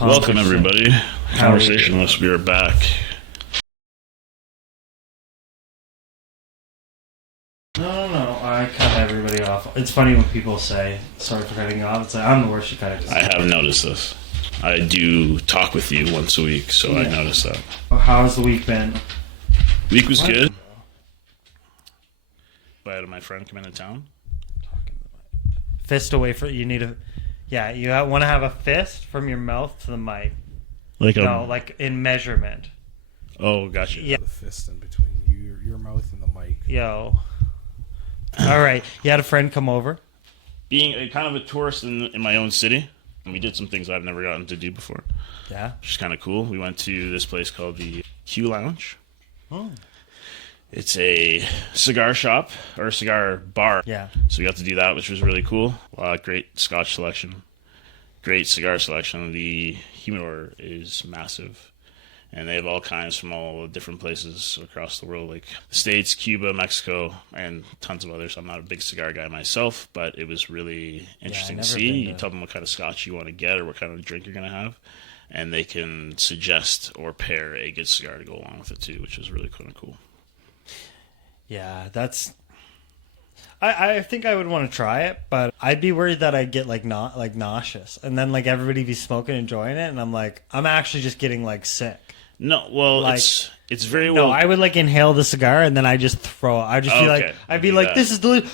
Welcome, everybody. Conversationalist, we are back. No, I cut everybody off. It's funny when people say, sorry for cutting you off. It's like, I'm the worst at cutting. I have noticed this. I do talk with you once a week, so yeah. I noticed that. How's the week been? Week was good. I had my friend come into town. Fist away from you need a... Yeah, you want to have a fist from your mouth to the mic. Like like in measurement. Oh, gotcha. Yeah. The fist in between your mouth and the mic. Yo. All right. You had a friend come over? Being kind of a tourist in my own city, and we did some things I've never gotten to do before. Yeah. Which is kind of cool. We went to this place called the Q Lounge. Oh. It's a cigar shop, or a cigar bar. Yeah. So we got to do that, which was really cool. Great Scotch selection. Great cigar selection. The humidor is massive. And they have all kinds from all different places across the world, like the States, Cuba, Mexico, and tons of others. I'm not a big cigar guy myself, but it was really interesting to see. You tell them what kind of scotch you want to get or what kind of drink you're going to have, and they can suggest or pair a good cigar to go along with it too, which is really kind of cool. Yeah, that's... I think I would want to try it, but I'd be worried that I'd get nauseous, and then everybody be smoking and enjoying it, and I'm actually just getting sick. No, well, it's very well. No, I would inhale the cigar and then I just throw it. I just feel I'd be like, this is delicious.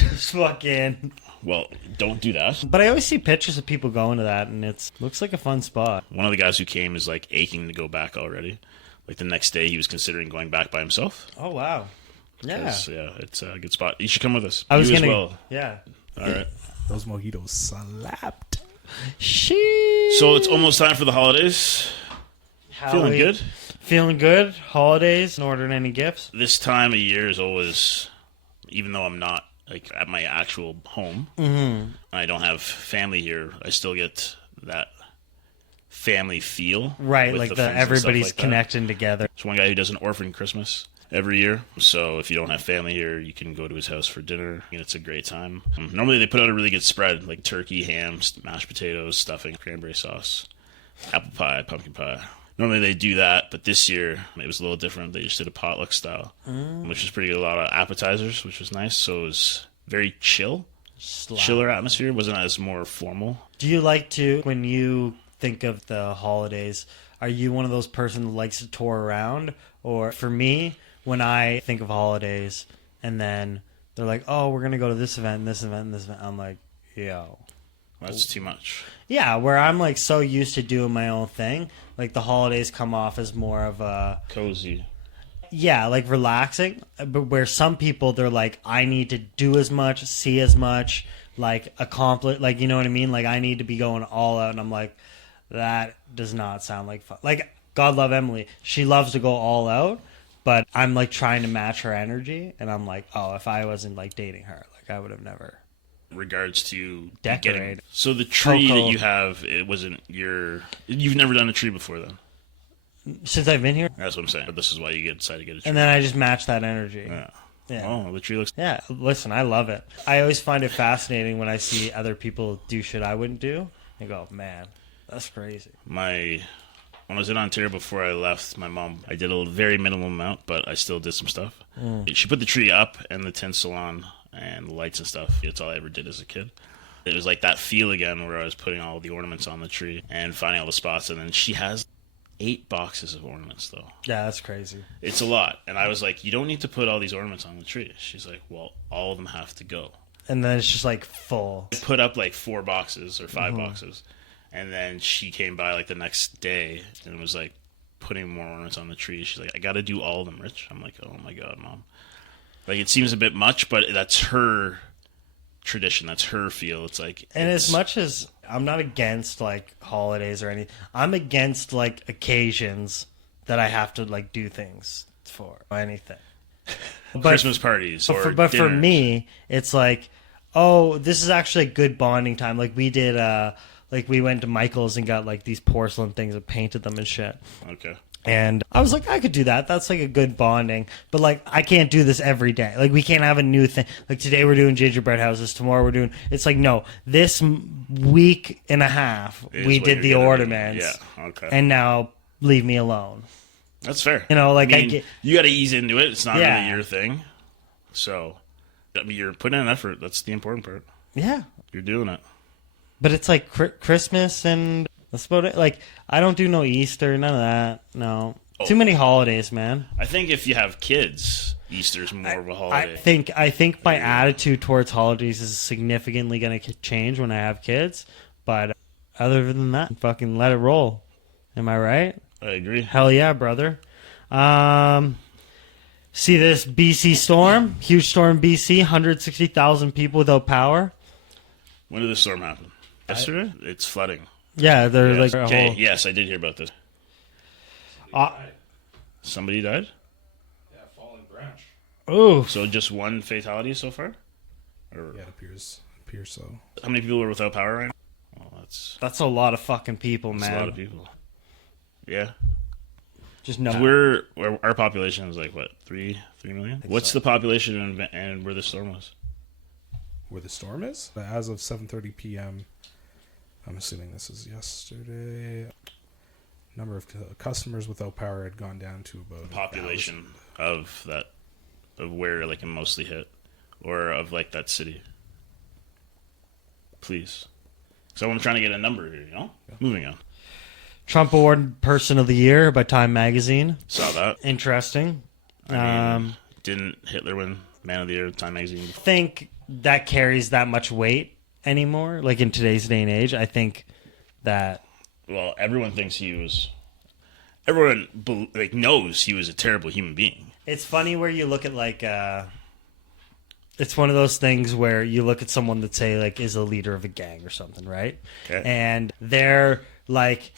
Just fucking. Well, don't do that. But I always see pictures of people going to that, and it looks like a fun spot. One of the guys who came is aching to go back already. The next day, he was considering going back by himself. Oh wow. Yeah. Yeah, it's a good spot. You should come with us. I was you gonna. As well. Yeah. All right. Those mojitos slapped. Sheesh. So it's almost time for the holidays. Feeling good? Feeling good. Holidays. Not ordering any gifts. This time of year is always, even though I'm not at my actual home, and I don't have family here, I still get that family feel. Right, everybody's connecting together. There's one guy who does an orphan Christmas every year, so if you don't have family here, you can go to his house for dinner, and it's a great time. Normally they put out a really good spread, like turkey, ham, mashed potatoes, stuffing, cranberry sauce, apple pie, pumpkin pie. Normally they do that, but this year it was a little different. They just did a potluck style, which was pretty good. A lot of appetizers, which was nice. So it was very chiller atmosphere. It wasn't as more formal. Do you like to, when you think of the holidays, are you one of those person that likes to tour around? Or for me, when I think of holidays and then they're like, oh, we're going to go to this event, and this event, and this event, I'm like, yo. That's too much. Yeah, where I'm so used to doing my own thing. The holidays come off as more of a... Cozy. Yeah, relaxing. But where some people, they're like, I need to do as much, see as much, accomplish... you know what I mean? I need to be going all out. And I'm like, that does not sound like fun. God love Emily. She loves to go all out. But I'm, trying to match her energy. And I'm like, oh, if I wasn't, dating her, I would have never... Regards to decorate. So the tree that you have, it wasn't you've never done a tree before then? Since I've been here? That's what I'm saying. But this is why you decided to get a tree. And then I just match that energy. Yeah. Oh, the tree looks... Yeah, listen, I love it. I always find it fascinating when I see other people do shit I wouldn't do. I go, man, that's crazy. When I was in Ontario before I left, my mom, I did a very minimal amount, but I still did some stuff. She put the tree up and the tinsel on and the lights and stuff. That's all I ever did as a kid. It was that feel again where I was putting all the ornaments on the tree and finding all the spots. And then she has 8 boxes of ornaments, though. Yeah, that's crazy. It's a lot. And I was like, you don't need to put all these ornaments on the tree. She's like, well, all of them have to go. And then it's just full. I put up 4 boxes or 5 boxes. And then she came by the next day and was putting more ornaments on the tree. She's like, I got to do all of them, Rich. I'm like, oh my God, Mom. It seems a bit much, but that's her tradition. That's her feel. And as much as I'm not against holidays or anything, I'm against occasions that I have to do things for or anything. Christmas parties or but for me, it's oh, this is actually a good bonding time. We did we went to Michael's and got these porcelain things and painted them and shit. Okay. And I was like, I could do that. That's like a good bonding. But like, I can't do this every day. Like, we can't have a new thing. Like, today we're doing gingerbread houses. Tomorrow we're doing. It's like, no, this week and a half we did the ornaments. Yeah, okay. And now leave me alone. That's fair. You know, like, I mean, you got to ease into it. It's not Yeah. really your thing. So, I mean, you're putting in effort. That's the important part. Yeah. You're doing it. But it's like Christmas and that's about it. Like, I don't do no Easter, none of that. No. Too many holidays, man. I think if you have kids, Easter's more of a holiday. I think my attitude towards holidays is significantly going to change when I have kids. But other than that, fucking let it roll. Am I right? I agree. Hell yeah, brother. See this BC storm? Huge storm in BC. 160,000 people without power. When did the storm happen? Yesterday? It's flooding. Yeah, they're Yes. like a Okay, whole... yes, I did hear about this. Somebody died? Yeah, falling branch. Ooh. So just one fatality so far? Or Yeah, it appears so. how many people are without power right now? Well, That's a lot of fucking people, that's man. a lot of people. Yeah. Just no. Our population is like, what, 3 million? What's the population and where the storm was? Where the storm is? As of 7:30 p.m., I'm assuming this is yesterday. Number of customers without power had gone down to about Population of where like it mostly hit, or of like that city. Please. So I'm trying to get a number here, you know? Yeah. Moving on. Trump awarded Person of the Year by Time Magazine. Saw that. Interesting. I mean, didn't Hitler win Man of the Year, Time Magazine? I think that carries that much weight anymore. Like in today's day and age, I think that... Well, everyone thinks he was... Everyone knows he was a terrible human being. It's funny where you look at like... it's one of those things where you look at someone that say like is a leader of a gang or something, right? Okay. And they're like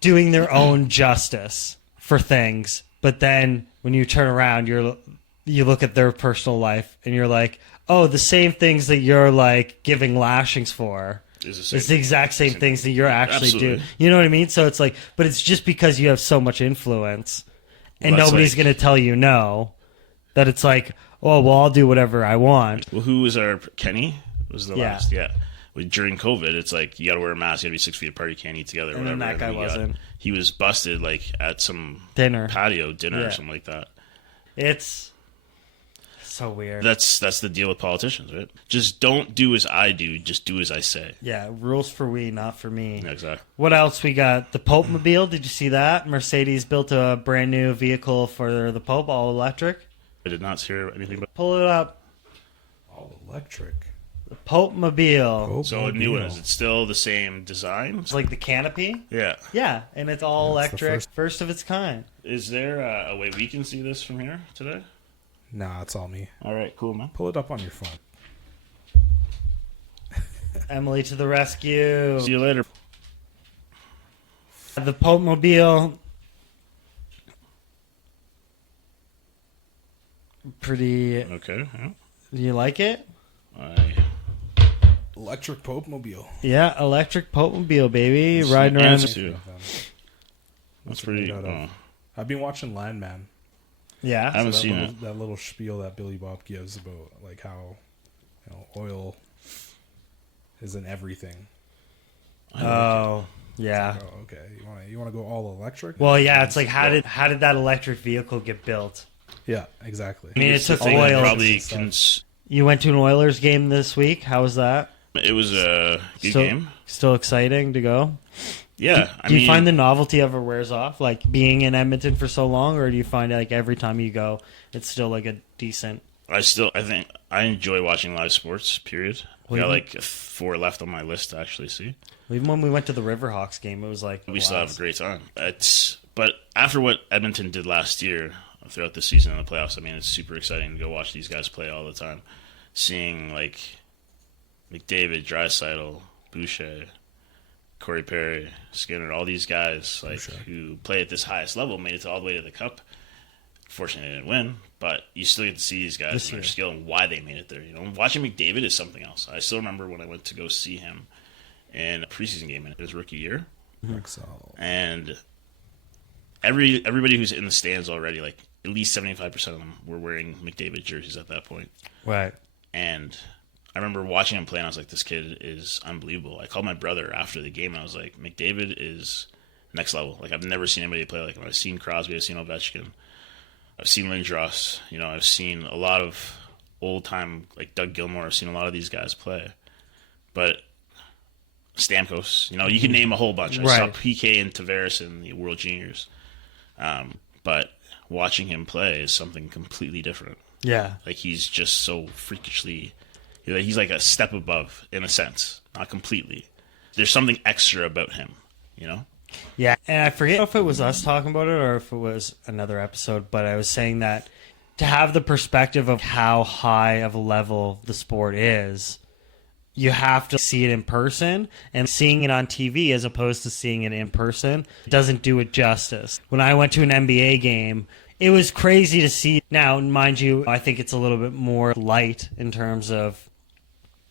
doing their own justice for things, but then when you turn around, you look at their personal life and you're like, oh, the same things that you're like giving lashings for. It's the exact same things that you're actually doing. You know what I mean? So it's like, but it's just because you have so much influence and nobody's going to tell you no, that it's like, oh, well, I'll do whatever I want. Well, who was our... Kenny was the Yeah. last? Yeah. During COVID, it's like, you got to wear a mask, you got to be 6 feet apart, you can't eat together, And whatever. then that guy wasn't. He was busted like at some patio dinner Yeah. or something like that. It's so weird. That's the deal with politicians, right? Just don't do as I do, just do as I say. Yeah, rules for we, not for me. Yeah, exactly. What else we got? The Popemobile, did you see that? Mercedes built a brand new vehicle for the Pope, all electric. I did not hear anything about. Pull it up. all electric. The Popemobile. So a new one, is it still the same design? It's like the canopy. Yeah. Yeah, and it's all That's the electric. First of its kind. Is there a way we can see this from here today? Nah, it's all me. All right, cool, man. Pull it up on your phone. Emily to the rescue. See you later. The Popemobile. Pretty. Okay. Yeah. Do you like it? Electric Popemobile. Yeah, electric Popemobile, baby. Riding around. That's pretty. I've been watching Landman. Yeah. I haven't seen it. That little spiel that Billy Bob gives about like how oil is in everything. Oh, yeah. Oh, okay. You want to go all electric? Well, yeah. It's like how did that electric vehicle get built? Yeah, exactly. I mean, it took Thing oil. probably You went to an Oilers game this week. How was that? It was a good game. Still exciting to go. Yeah. Do you find the novelty ever wears off, like being in Edmonton for so long, or do you find like every time you go, it's still like a decent? I think I enjoy watching live sports. Period. I got like 4 left on my list to actually see. Even when we went to the Riverhawks game, it was like We still have a great time. But after what Edmonton did last year throughout the season and the playoffs, I mean, it's super exciting to go watch these guys play all the time. Seeing like McDavid, Draisaitl, Boucher, Corey Perry, Skinner, all these guys who play at this highest level, made it all the way to the Cup. Fortunately, they didn't win, but you still get to see these guys and their skill and why they made it there. You know, watching McDavid is something else. I still remember when I went to go see him in a preseason game in his rookie year, Excel. and everybody who's in the stands already, like at least 75% of them were wearing McDavid jerseys at that point. Right. And I remember watching him play, and I was like, this kid is unbelievable. I called my brother after the game, and I was like, McDavid is next level. Like, I've never seen anybody play like him. I've seen Crosby, I've seen Ovechkin, I've seen Lindros, I've seen a lot of old-time, like Doug Gilmour. I've seen a lot of these guys play. But Stamkos, you can name a whole bunch. I saw PK and Tavares in the World Juniors. But watching him play is something completely different. Yeah. Like, he's just so freakishly... He's like a step above, in a sense. Not completely. There's something extra about him, Yeah, and I forget if it was us talking about it or if it was another episode, but I was saying that to have the perspective of how high of a level the sport is, you have to see it in person, and seeing it on TV as opposed to seeing it in person doesn't do it justice. When I went to an NBA game, it was crazy to see. Now, mind you, I think it's a little bit more light in terms of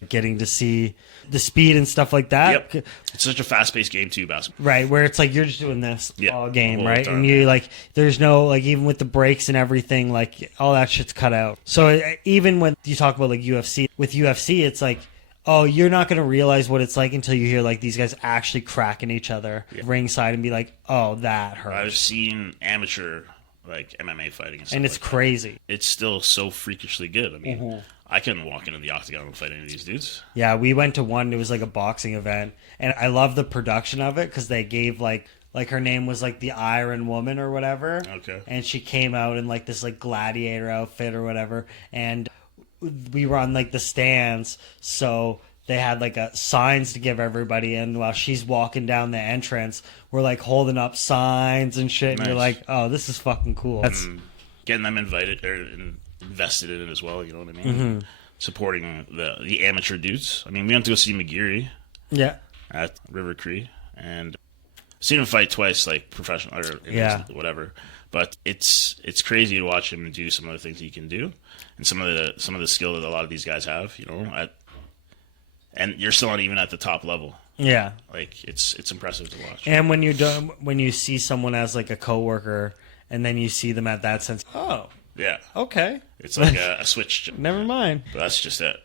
getting to see the speed and stuff like that. Yep. It's such a fast-paced game too, basketball. Right, where it's like you're just doing this all game, right? Time, and you like, there's no, like, even with the breaks and everything, like, all that shit's cut out. So even when you talk about like UFC, with UFC, it's like, oh, you're not going to realize what it's like until you hear like these guys actually cracking each other ringside and be like, oh, that hurts. I've seen amateur like MMA fighting and stuff, and it's like crazy. That. It's still so freakishly good. I mean, I couldn't walk into the octagon and fight any of these dudes. Yeah, we went to one. It was like a boxing event, and I love the production of it because they gave like her name was like the Iron Woman or whatever. Okay. And she came out in like this like gladiator outfit or whatever, and we were on like the stands, so they had like signs to give everybody, and while she's walking down the entrance, we're like holding up signs and shit. And you're like, oh, this is fucking cool. That's getting them invited or invested in it as well. You know what I mean? Supporting the amateur dudes. I mean, we went to go see McGeary. Yeah. At River Cree, and seen him fight twice, like professional or whatever. But it's crazy to watch him do some of the things he can do, and some of the skill that a lot of these guys have. And you're still not even at the top level. Yeah, like it's impressive to watch. And when you see someone as like a coworker, and then you see them at that sense, oh, yeah, okay, it's like a switch. Never mind. But that's just it.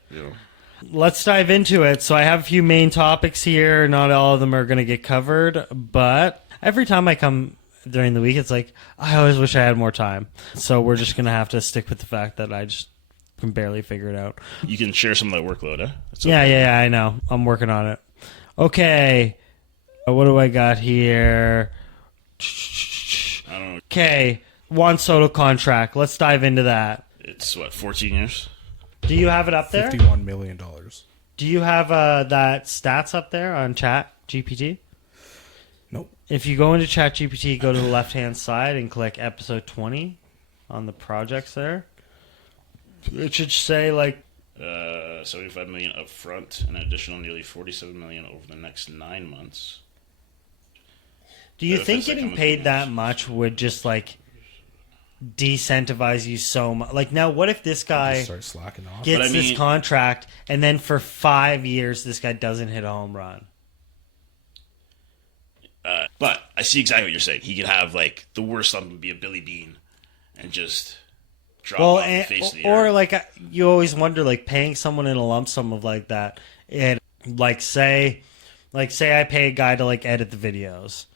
Let's dive into it. So I have a few main topics here. Not all of them are going to get covered, but every time I come during the week, it's like, I always wish I had more time. So we're just going to have to stick with the fact that I just can barely figure it out. You can share some of that workload, huh? Yeah, I know. I'm working on it. Okay. What do I got here? I don't know. Okay. Juan Soto contract. Let's dive into that. It's, 14 years? Do you have it up there? $51 million. Do you have that stats up there on Chat GPT? Nope. If you go into Chat GPT, go to the left-hand side and click episode 20 on the projects there. It should say like $75 million up front and an additional nearly $47 million over the next 9 months. Do you think getting paid that much would just like decentivize you so much? Like, now what if this guy start slacking off? gets this contract and then for 5 years this guy doesn't hit a home run? But I see exactly what you're saying. He could have like the worst something would be a Billy Bean and just drop off the face of the or earth. like you always wonder, like paying someone in a lump sum of like that, and like say I pay a guy to like edit the videos,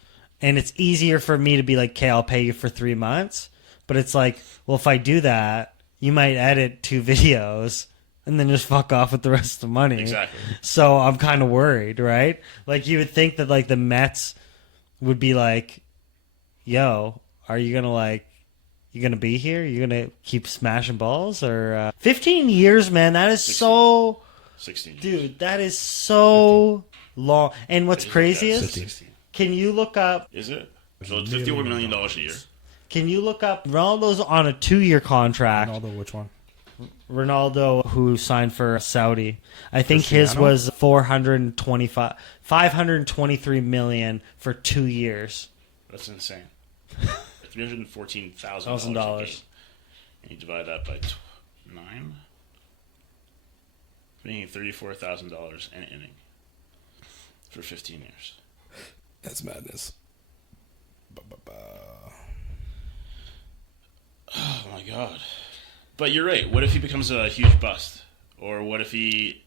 and it's easier for me to be like, okay, I'll pay you for 3 months, but it's like, well, if I do that, you might edit 2 videos and then just fuck off with the rest of the money. Exactly. So I'm kind of worried, right? Like, you would think that like the Mets would be like, yo, are you gonna like, you gonna be here? You gonna keep smashing balls? Or 15 years, man, that is 16 years. Dude, that is so 15. Long. And what's crazy is 16. Can you look up, Is it? So it's $51 million a year. can you look up Ronaldo's on a 2-year contract? Ronaldo, which one? Ronaldo, who signed for Saudi. I think his Cristiano? was 523 million for 2 years. That's insane. $314,000 $1,000. And you divide that by 9, meaning $34,000 an inning for 15 years. That's madness. Oh my god. But you're right. What if he becomes a huge bust? Or what if he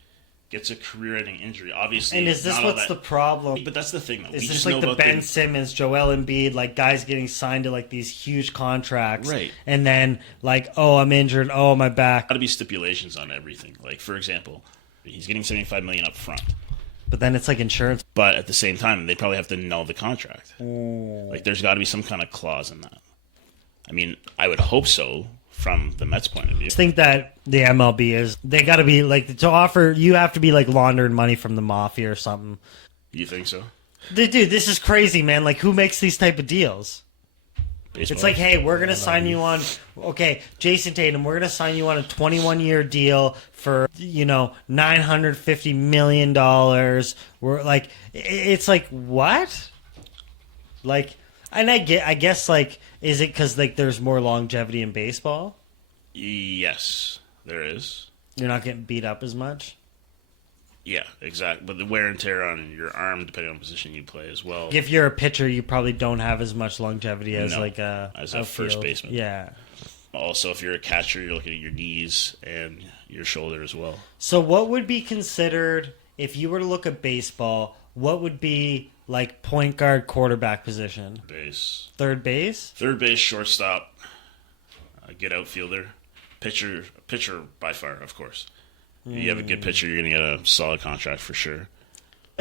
gets a career-ending injury? Obviously, And is this what's the problem? But that's the thing, though. Is We this just like know the about Ben Simmons, Joel Embiid, like guys getting signed to like these huge contracts, Right. And then like, oh, I'm injured, oh, my back. Got to be stipulations on everything. Like, for example, he's getting $75 million up front. But then it's like insurance. But at the same time, they probably have to null the contract. Like, there's got to be some kind of clause in that. I mean, I would hope so from the Mets' point of view. I think that the MLB is, they got to be like, to offer, you have to be like laundering money from the mafia or something. You think so? Dude, this is crazy, man. Like, who makes these type of deals? Baseball? It's like, hey, we're going to sign you on, okay, Jason Tatum, we're going to sign you on a 21-year deal for, $950 million. We're like, it's like, what? Like, and I guess, like, is it because, like, there's more longevity in baseball? Yes, there is. You're not getting beat up as much? Yeah, exactly. But the wear and tear on your arm, depending on the position you play as well. If you're a pitcher, you probably don't have as much longevity as, No, like, a first baseman. Yeah. Also, if you're a catcher, you're looking at your knees and your shoulder as well. So what would be considered, if you were to look at baseball, what would be like point guard, quarterback position? Base. Third base? Third base, shortstop, good outfielder. Pitcher by far, of course. If you have a good pitcher, you're going to get a solid contract for sure.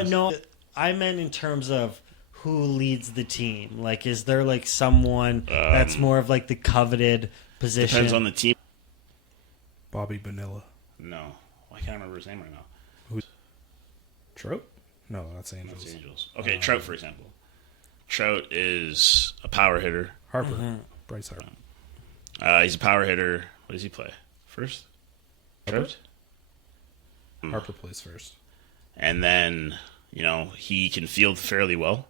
No, I meant in terms of who leads the team. Like, is there like someone that's more of like the coveted position? Depends on the team. Bobby Bonilla. No. I can't remember his name right now. Who's Trout? No, that's Angels. That's Angels. Okay, Trout, for example. Trout is a power hitter. Harper. Bryce Harper. He's a power hitter. What does he play? First? Trout? Harper plays first. And then, he can field fairly well.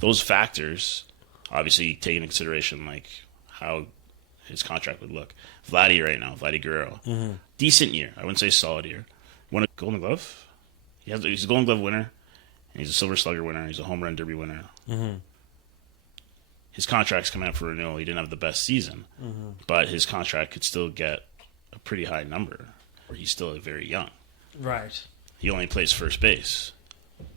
Those factors, obviously, take into consideration, like, how his contract would look. Vladdy Guerrero. Decent year. I wouldn't say solid year. Won a Golden Glove? He's a Golden Glove winner. And he's a Silver Slugger winner. He's a Home Run Derby winner. His contract's coming up for renewal. He didn't have the best season. But his contract could still get a pretty high number. Or he's still very young. Right. He only plays first base.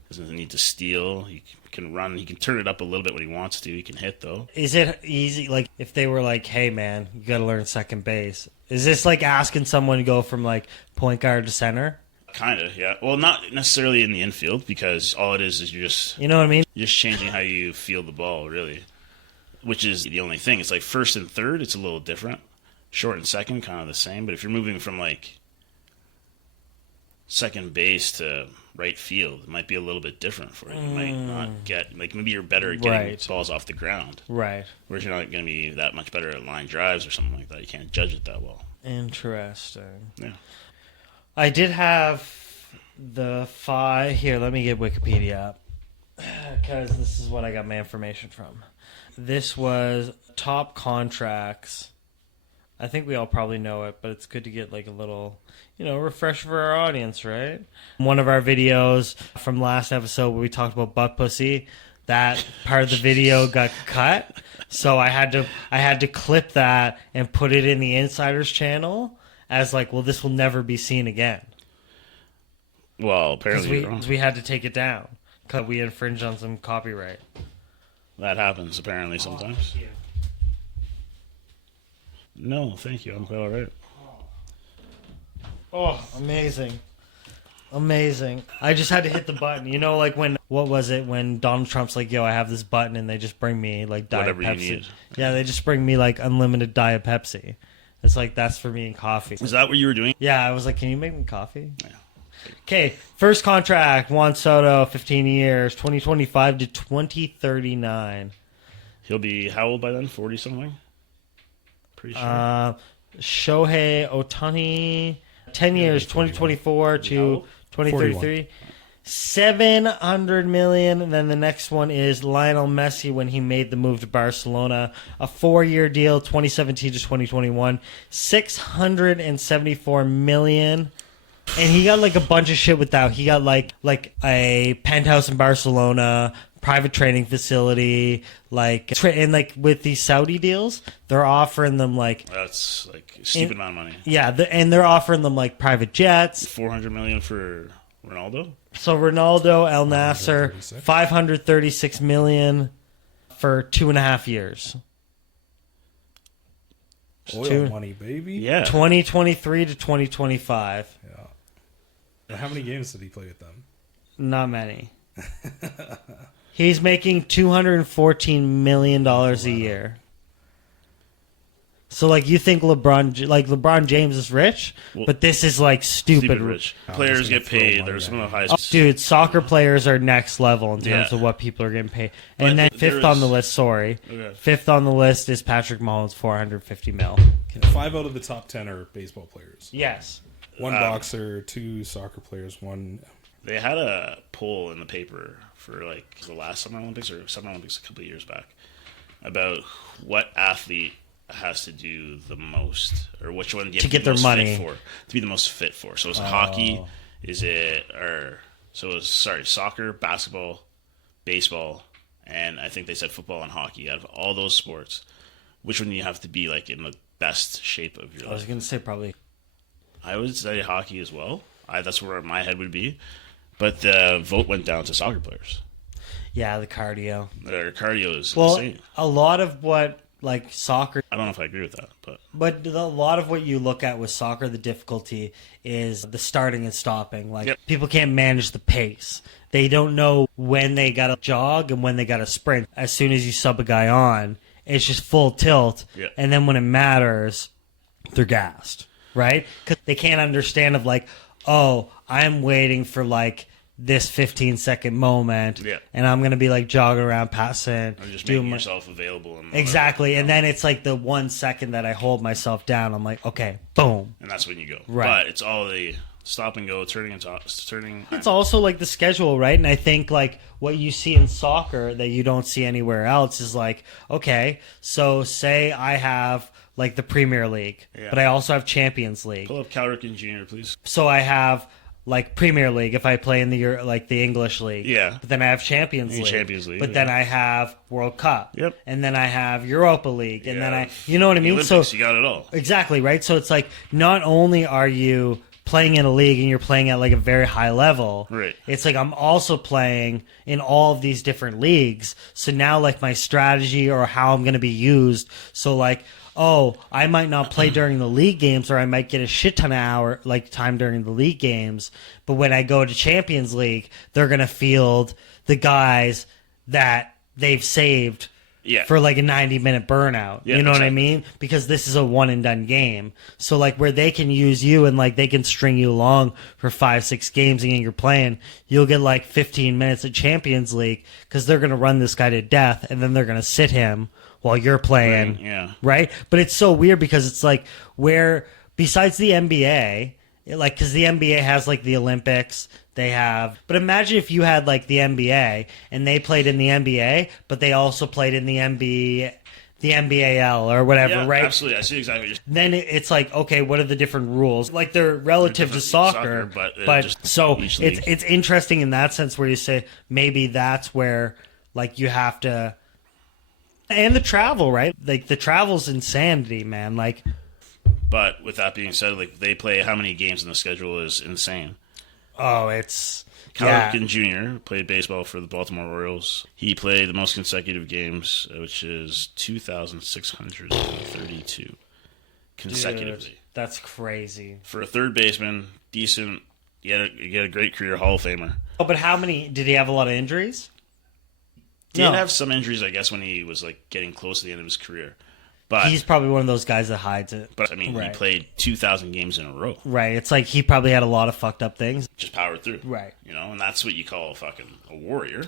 Doesn't need to steal. He can run. He can turn it up a little bit when he wants to. He can hit, though. Is it easy, like, if they were like, hey, man, you got to learn second base? Is this like asking someone to go from, like, point guard to center? Kind of, yeah. Well, not necessarily in the infield, because all it is you're just... You know what I mean? You're just changing how you feel the ball, really. Which is the only thing. It's like first and third, it's a little different. Short and second, kind of the same. But if you're moving from, like, second base to right field, it might be a little bit different for you. You might not get... Like, maybe you're better at getting balls off the ground. Right. Whereas you're not going to be that much better at line drives or something like that. You can't judge it that well. Interesting. Yeah. I did have the here, let me get Wikipedia up, because this is what I got my information from. This was top contracts. I think we all probably know it, but it's good to get like a little, refresh for our audience, right? One of our videos from last episode where we talked about butt pussy, that part of the video got cut, so I had to clip that and put it in the Insiders channel as like, well, this will never be seen again. Well, apparently you're wrong. We had to take it down because we infringed on some copyright. That happens apparently sometimes. Thank you. No, thank you. I'm quite all right. Oh, amazing. Amazing. I just had to hit the button. Like when Donald Trump's like, yo, I have this button, and they just bring me like Diet Whatever Pepsi. you need. Yeah, they just bring me like unlimited Diet Pepsi. It's like, that's for me and coffee. Is that what you were doing? Yeah, I was like, can you make me coffee? Yeah. Okay, first contract, Juan Soto, 15 years, 2025 to 2039. He'll be how old by then? 40 something? Pretty sure. Shohei Ohtani, 10 years, 2024 to 2033. 700 million, and then the next one is Lionel Messi when he made the move to Barcelona, a 4-year deal, 2017 to 2021, 674 million. And he got like a bunch of shit with that. He got like a penthouse in Barcelona, private training facility, like and like with these Saudi deals, they're offering them like That's like a stupid amount of money. yeah, and they're offering them like private jets. 400 million for Ronaldo. So Ronaldo, El Nasser, 536 million for 2.5 years. Oil money, baby. Yeah. 2023 to 2025. Yeah. And how many games did he play with them? Not many. He's making $214 million a year. So, like, you think LeBron James is rich, Well, but this is, like, stupid rich. Players get paid. There's some of the highest. Dude, soccer players are next level in terms Yeah. of what people are getting paid. But And then there fifth is- on the list, Okay. fifth on the list is Patrick Mahomes, 450 mil. 5 out of the top 10 are baseball players. Yes. 1 boxer, 2 soccer players, 1... They had a poll in the paper for like the last Summer Olympics or Summer Olympics a couple of years back about what athlete has to do the most, or which one do you To have get be their most money. fit for, to be the most fit for. So it's hockey, is it, or so it was, sorry, soccer, basketball, baseball, and I think they said football and hockey. Out of all those sports, which one do you have to be like in the best shape of your I was life? going to say probably. I would say hockey as well. That's where my head would be. But the vote went down to soccer players. Yeah, the cardio. Their cardio is Well, insane. a lot of what, like, soccer... I don't know if I agree with that, but But a lot of what you look at with soccer, the difficulty is the starting and stopping. Like, Yep. people can't manage the pace. They don't know when they got to jog and when they got to sprint. As soon as you sub a guy on, it's just full tilt. Yeah. And then when it matters, they're gassed, right? Because they can't understand of like, oh, I'm waiting for like this 15-second moment, Yeah. and I'm going to be like jogging around, passing. I'm just doing making my- yourself available. And Exactly, and then it's like the 1 second that I hold myself down. I'm like, okay, boom. and that's when you go. Right. But it's all the stop and go, turning and turning. It's also like the schedule, right? And I think like what you see in soccer that you don't see anywhere else is like, okay, so say I have like the Premier League, Yeah. but I also have Champions League. Pull up Calrican Jr., please. So I have like Premier League if I play in the like the English league. Yeah. But then I have Champions League. Champions League, But yeah. then I have World Cup. Yep. And then I have Europa League. And then Yeah. you know what I The mean? Olympics, So you got it all. exactly, right? So it's like not only are you playing in a league and you're playing at like a very high level. Right. It's like I'm also playing in all of these different leagues. So now like my strategy or how I'm going to be used. So like, oh, I might not play during the league games or I might get a shit ton of time during the league games. But when I go to Champions League, they're going to field the guys that they've saved Yeah. for like a 90-minute burnout. Yeah, you know what I exactly. mean? Because this is a one and done game. So like where they can use you and like they can string you along for 5-6 games and you're playing, you'll get like 15 minutes of Champions League because they're going to run this guy to death and then they're going to sit him while you're playing. Yeah. Right? But it's so weird because it's like where besides the NBA, like because the NBA has like the Olympics, they have. But imagine if you had like the NBA and they played in the NBA, but they also played in the NBAL or whatever, Yeah, right? absolutely. I see exactly what you're Then it's like, okay, what are the different rules? Like they're relative to different soccer, soccer, but, but just so each it's league. it's interesting in that sense where you say maybe that's where like you have to, and the travel, right? Like the travel's insanity, man. Like But with that being said, like they play how many games in the schedule is insane. oh, it's Calrican Jr. played baseball for the Baltimore Orioles. He played the most consecutive games, which is 2,632 consecutively. Dude, that's crazy. For a third baseman, decent. He had a great career, Hall of Famer. Oh, but how many did he have? A lot of injuries? Did No. have some injuries, I guess, when he was like getting close to the end of his career. But He's probably one of those guys that hides it. I mean, Right. he played 2,000 games in a row. Right. It's like he probably had a lot of fucked up things. Just powered through. Right. You know, and that's what you call a warrior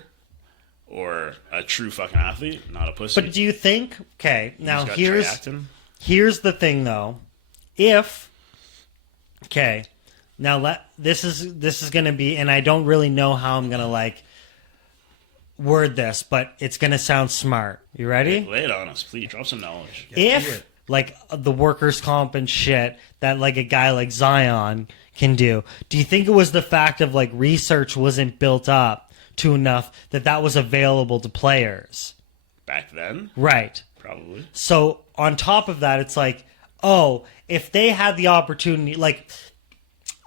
or a true fucking athlete, not a pussy. But do you think? Okay, now He's got here's triactin. here's the thing though. If okay, now this is going to be, and I don't really know how I'm going to like word this, but it's going to sound smart. You ready? Lay it on us, please. Drop some knowledge. If like the workers' comp and shit that like a guy like Zion can do you think it was the fact of like research wasn't built up to enough that was available to players. Back then, Right. probably. So on top of that, it's like, oh, if they had the opportunity, like,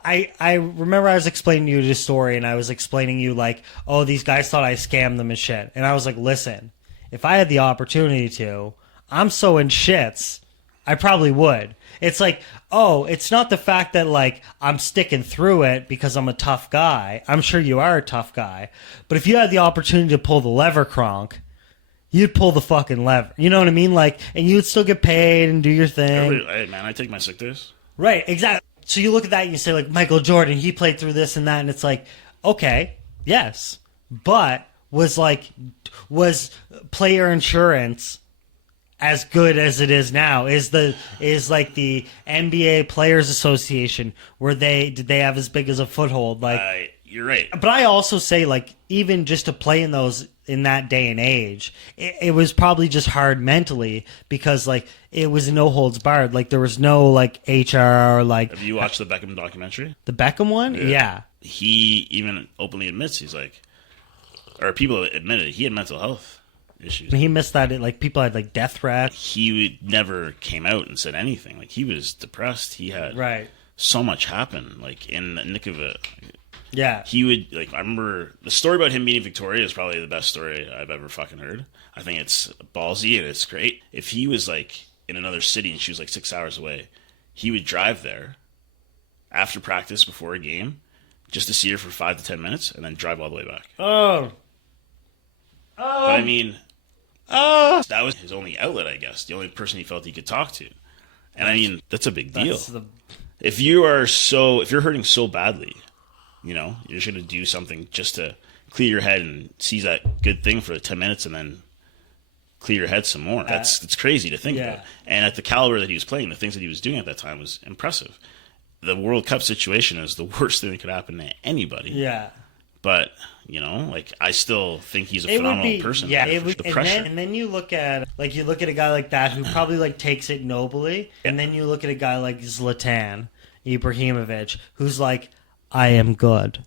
I remember I was explaining to you this story, and I was explaining you, like, oh, these guys thought I scammed them and shit. And I was like, listen, if I had the opportunity to, I'm so in shits, I probably would. It's like, oh, it's not the fact that, like, I'm sticking through it because I'm a tough guy. I'm sure you are a tough guy. But if you had the opportunity to pull the lever, Kronk, you'd pull the fucking lever. You know what I mean? Like, and you'd still get paid and do your thing. Hey, man, I take my sick days. Right, exactly. So you look at that and you say, like, Michael Jordan, he played through this and that, and it's like, okay, yes. But was player insurance as good as it is now? Is like the NBA Players Association, did they have as big as a foothold? Like, You're right. but I also say, like, even just to play in those in that day and age, it was probably just hard mentally because, like, it was no holds barred. Like, there was no, like, HR or, like... Have you watched the Beckham documentary? The Beckham one? Yeah. He even openly admits, he's like... Or people admitted he had mental health issues. He missed that. Like, people had, like, death threats. He never came out and said anything. Like, he was depressed. He had Right. so much happen, like, in the nick of it. Yeah. He would, like, I remember the story about him meeting Victoria is probably the best story I've ever fucking heard. I think it's ballsy and it's great. If he was, like, in another city and she was, like, 6 hours away, he would drive there after practice before a game just to see her for 5 to 10 minutes and then drive all the way back. Oh. But I mean, that was his only outlet, I guess. The only person he felt he could talk to. And I mean, that's a big deal. If you're hurting so badly, you know, you're just going to do something just to clear your head and seize that good thing for 10 minutes and then clear your head some more. It's crazy to think about. And at the caliber that he was playing, the things that he was doing at that time was impressive. The World Cup situation is the worst thing that could happen to anybody. Yeah. But, you know, like, I still think he's a phenomenal person. Yeah, the pressure. And then you look at a guy like that who probably, like, takes it nobly, and then you look at a guy like Zlatan Ibrahimovic, who's like, I am good.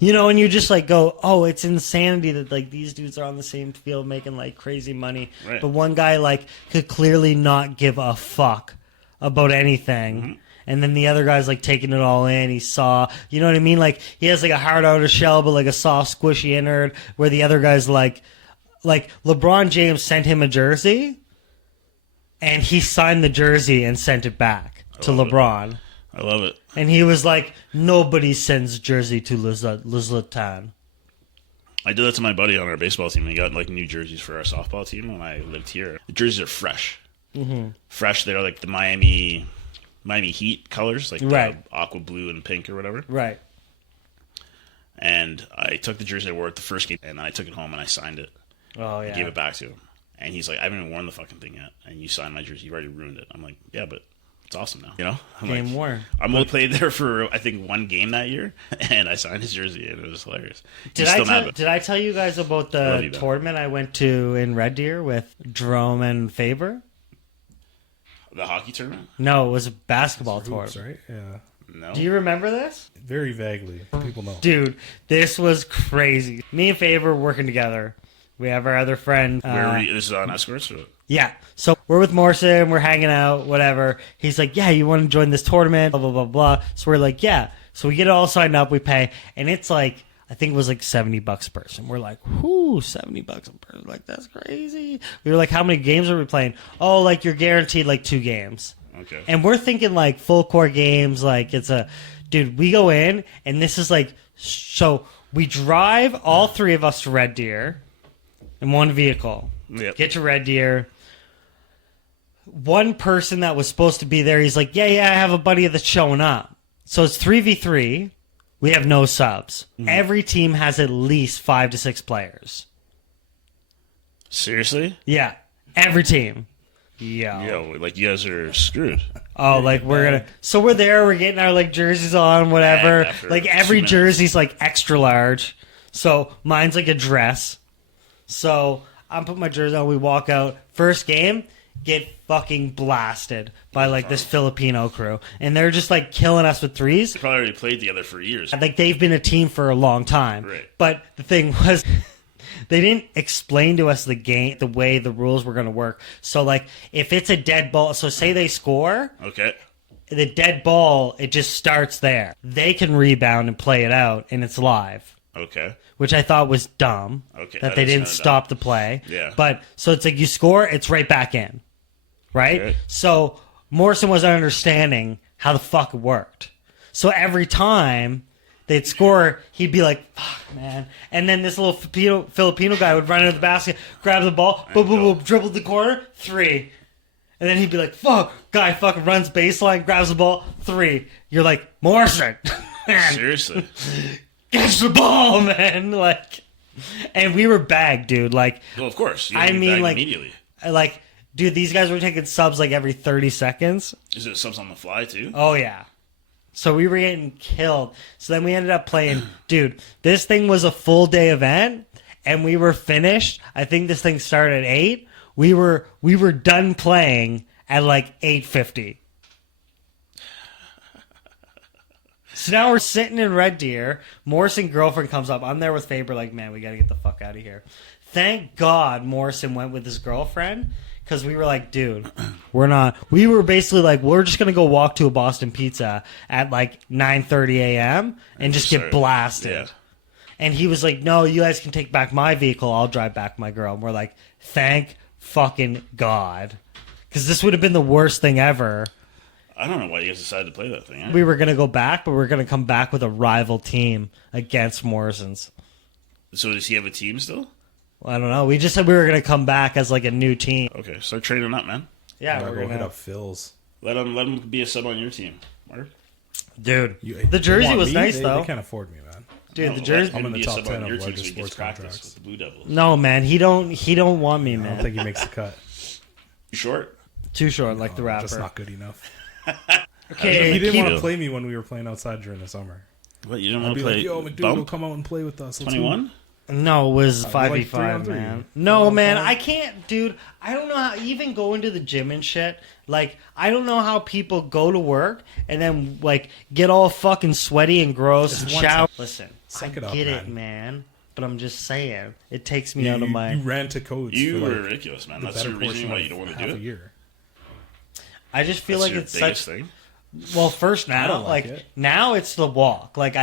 You know, and you just, like, go, oh, it's insanity that, like, these dudes are on the same field making, like, crazy money. Right. But one guy, like, could clearly not give a fuck about anything. Mm-hmm. And then the other guy's, like, taking it all in. He saw, you know what I mean? Like, he has, like, a hard outer shell, but, like, a soft, squishy innard, where the other guy's, like, LeBron James sent him a jersey, and he signed the jersey and sent it back to LeBron. I love it. And he was like, nobody sends jersey to Zlatan. I did that to my buddy on our baseball team. We got, like, new jerseys for our softball team when I lived here. The jerseys are fresh. Mm-hmm. Fresh. They're, like, the Miami Heat colors, like aqua blue and pink or whatever. Right. And I took the jersey I wore at the first game, and I took it home and I signed it. Oh, yeah. I gave it back to him. And he's like, I haven't even worn the fucking thing yet. And you signed my jersey. You've already ruined it. I'm like, yeah, but it's awesome now. You know? Game worn. I'm only played there for, I think, one game that year, and I signed his jersey, and it was hilarious. Did I tell you guys about the tournament I went to in Red Deer with Jerome and Faber? The hockey tournament? No, it was a basketball tournament. Right? Yeah. No. Do you remember this? Very vaguely. People know. Dude, this was crazy. Me and Faber working together. We have our other friend. This is on Escorts? Or? Yeah. So we're with Morrison. We're hanging out, whatever. He's like, yeah, you want to join this tournament? Blah, blah, blah, blah. So we're like, yeah. So we get it all signed up. We pay. And it's like, I think it was like $70 a person. We're like, whoo, $70 a person. Like, that's crazy. We were like, how many games are we playing? Oh, like, you're guaranteed like 2 games. Okay. And we're thinking like full court games. Like, it's a, dude, we go in and this is like, so we drive all 3 of us to Red Deer in one vehicle. Yep. Get to Red Deer. One person that was supposed to be there, he's like, yeah, I have a buddy that's showing up. So it's 3v3. We have no subs. Mm-hmm. Every team has at least 5 to 6 players. Seriously? Yeah. Every team. Yo, like, you guys are screwed. Oh, like, we're gonna... So we're there, we're getting our, like, jerseys on, whatever. Like, every jersey's, like, extra large. So mine's, like, a dress. So I'm putting my jersey on, we walk out. First game, get fucking blasted by like this Filipino crew, and they're just like killing us with threes. They probably already played together for years. Like they've been a team for a long time. Right. But the thing was, they didn't explain to us the game, the way the rules were going to work. So like, if it's a dead ball, so say they score, Okay. the dead ball, it just starts there. They can rebound and play it out, and it's live. Okay. Which I thought was dumb. Okay, That that they is didn't kinda stop the play. Yeah. But so it's like you score, it's right back in. Right? Okay. So Morrison wasn't understanding how the fuck it worked. So every time they'd score, he'd be like, fuck, man. And then this little Filipino guy would run into the basket, grab the ball, boom, boom, boom, dribble the corner, 3. And then he'd be like, fuck. Guy fucking runs baseline, grabs the ball, 3. You're like, Morrison, man, Seriously. catch the ball, man. Like, and we were bagged, dude. Like, Well, of course. You I get mean, back like, immediately. Dude, these guys were taking subs like every 30 seconds. Is it subs on the fly too? Oh, yeah. So we were getting killed. So then we ended up playing. Dude, this thing was a full day event, and we were finished. I think this thing started at 8. We were done playing at like 8:50. So now we're sitting in Red Deer. Morrison girlfriend comes up. I'm there with Faber like, man, we got to get the fuck out of here. Thank God Morrison went with his girlfriend. Because we were like, dude, we were basically like, we're just going to go walk to a Boston Pizza at like 9:30 a.m. and just get blasted. Yeah. And he was like, no, you guys can take back my vehicle. I'll drive back my girl. And we're like, thank fucking God. Because this would have been the worst thing ever. I don't know why you guys decided to play that thing. We were going to go back, but we were going to come back with a rival team against Morrison's. So does he have a team still? I don't know. We just said we were going to come back as like a new team. Okay, start training up, man. Yeah, Gotta we're go going hit to. up Phil's. Let him be a sub on your team, Mark. Dude, You- the you jersey want was me? nice, They though. can't afford me, man. Dude, No, the jersey. let him I'm in the be a top sub 10 on of your team largest so he gets sports practice contracts. with the Blue Devils. No, man, he don't want me, I don't man. think he makes the cut. You short? Too short, like the rapper. Just not good enough. Okay, He didn't keep- want to play me when we were playing outside during the summer. What, you didn't I'd want be to play like, yo, McDougal, bump? come out and play with us. Let's 21? No, it was like 5v5, 3-on-3. man. No, man, 5-on-5. I can't, dude. I don't know how, even going to the gym and shit, like, I don't know how people go to work and then, like, get all fucking sweaty and gross It's and one shower. time. Listen, Suck I it up, get it, man. man. But I'm just saying, it takes me You, out of my... you ran to coach You for were like ridiculous, man. the That's the better reason portion why of you don't want to half do a it. year. I just feel That's like your it's biggest such... thing. Well, first now, I don't like like it. now it's the walk. Like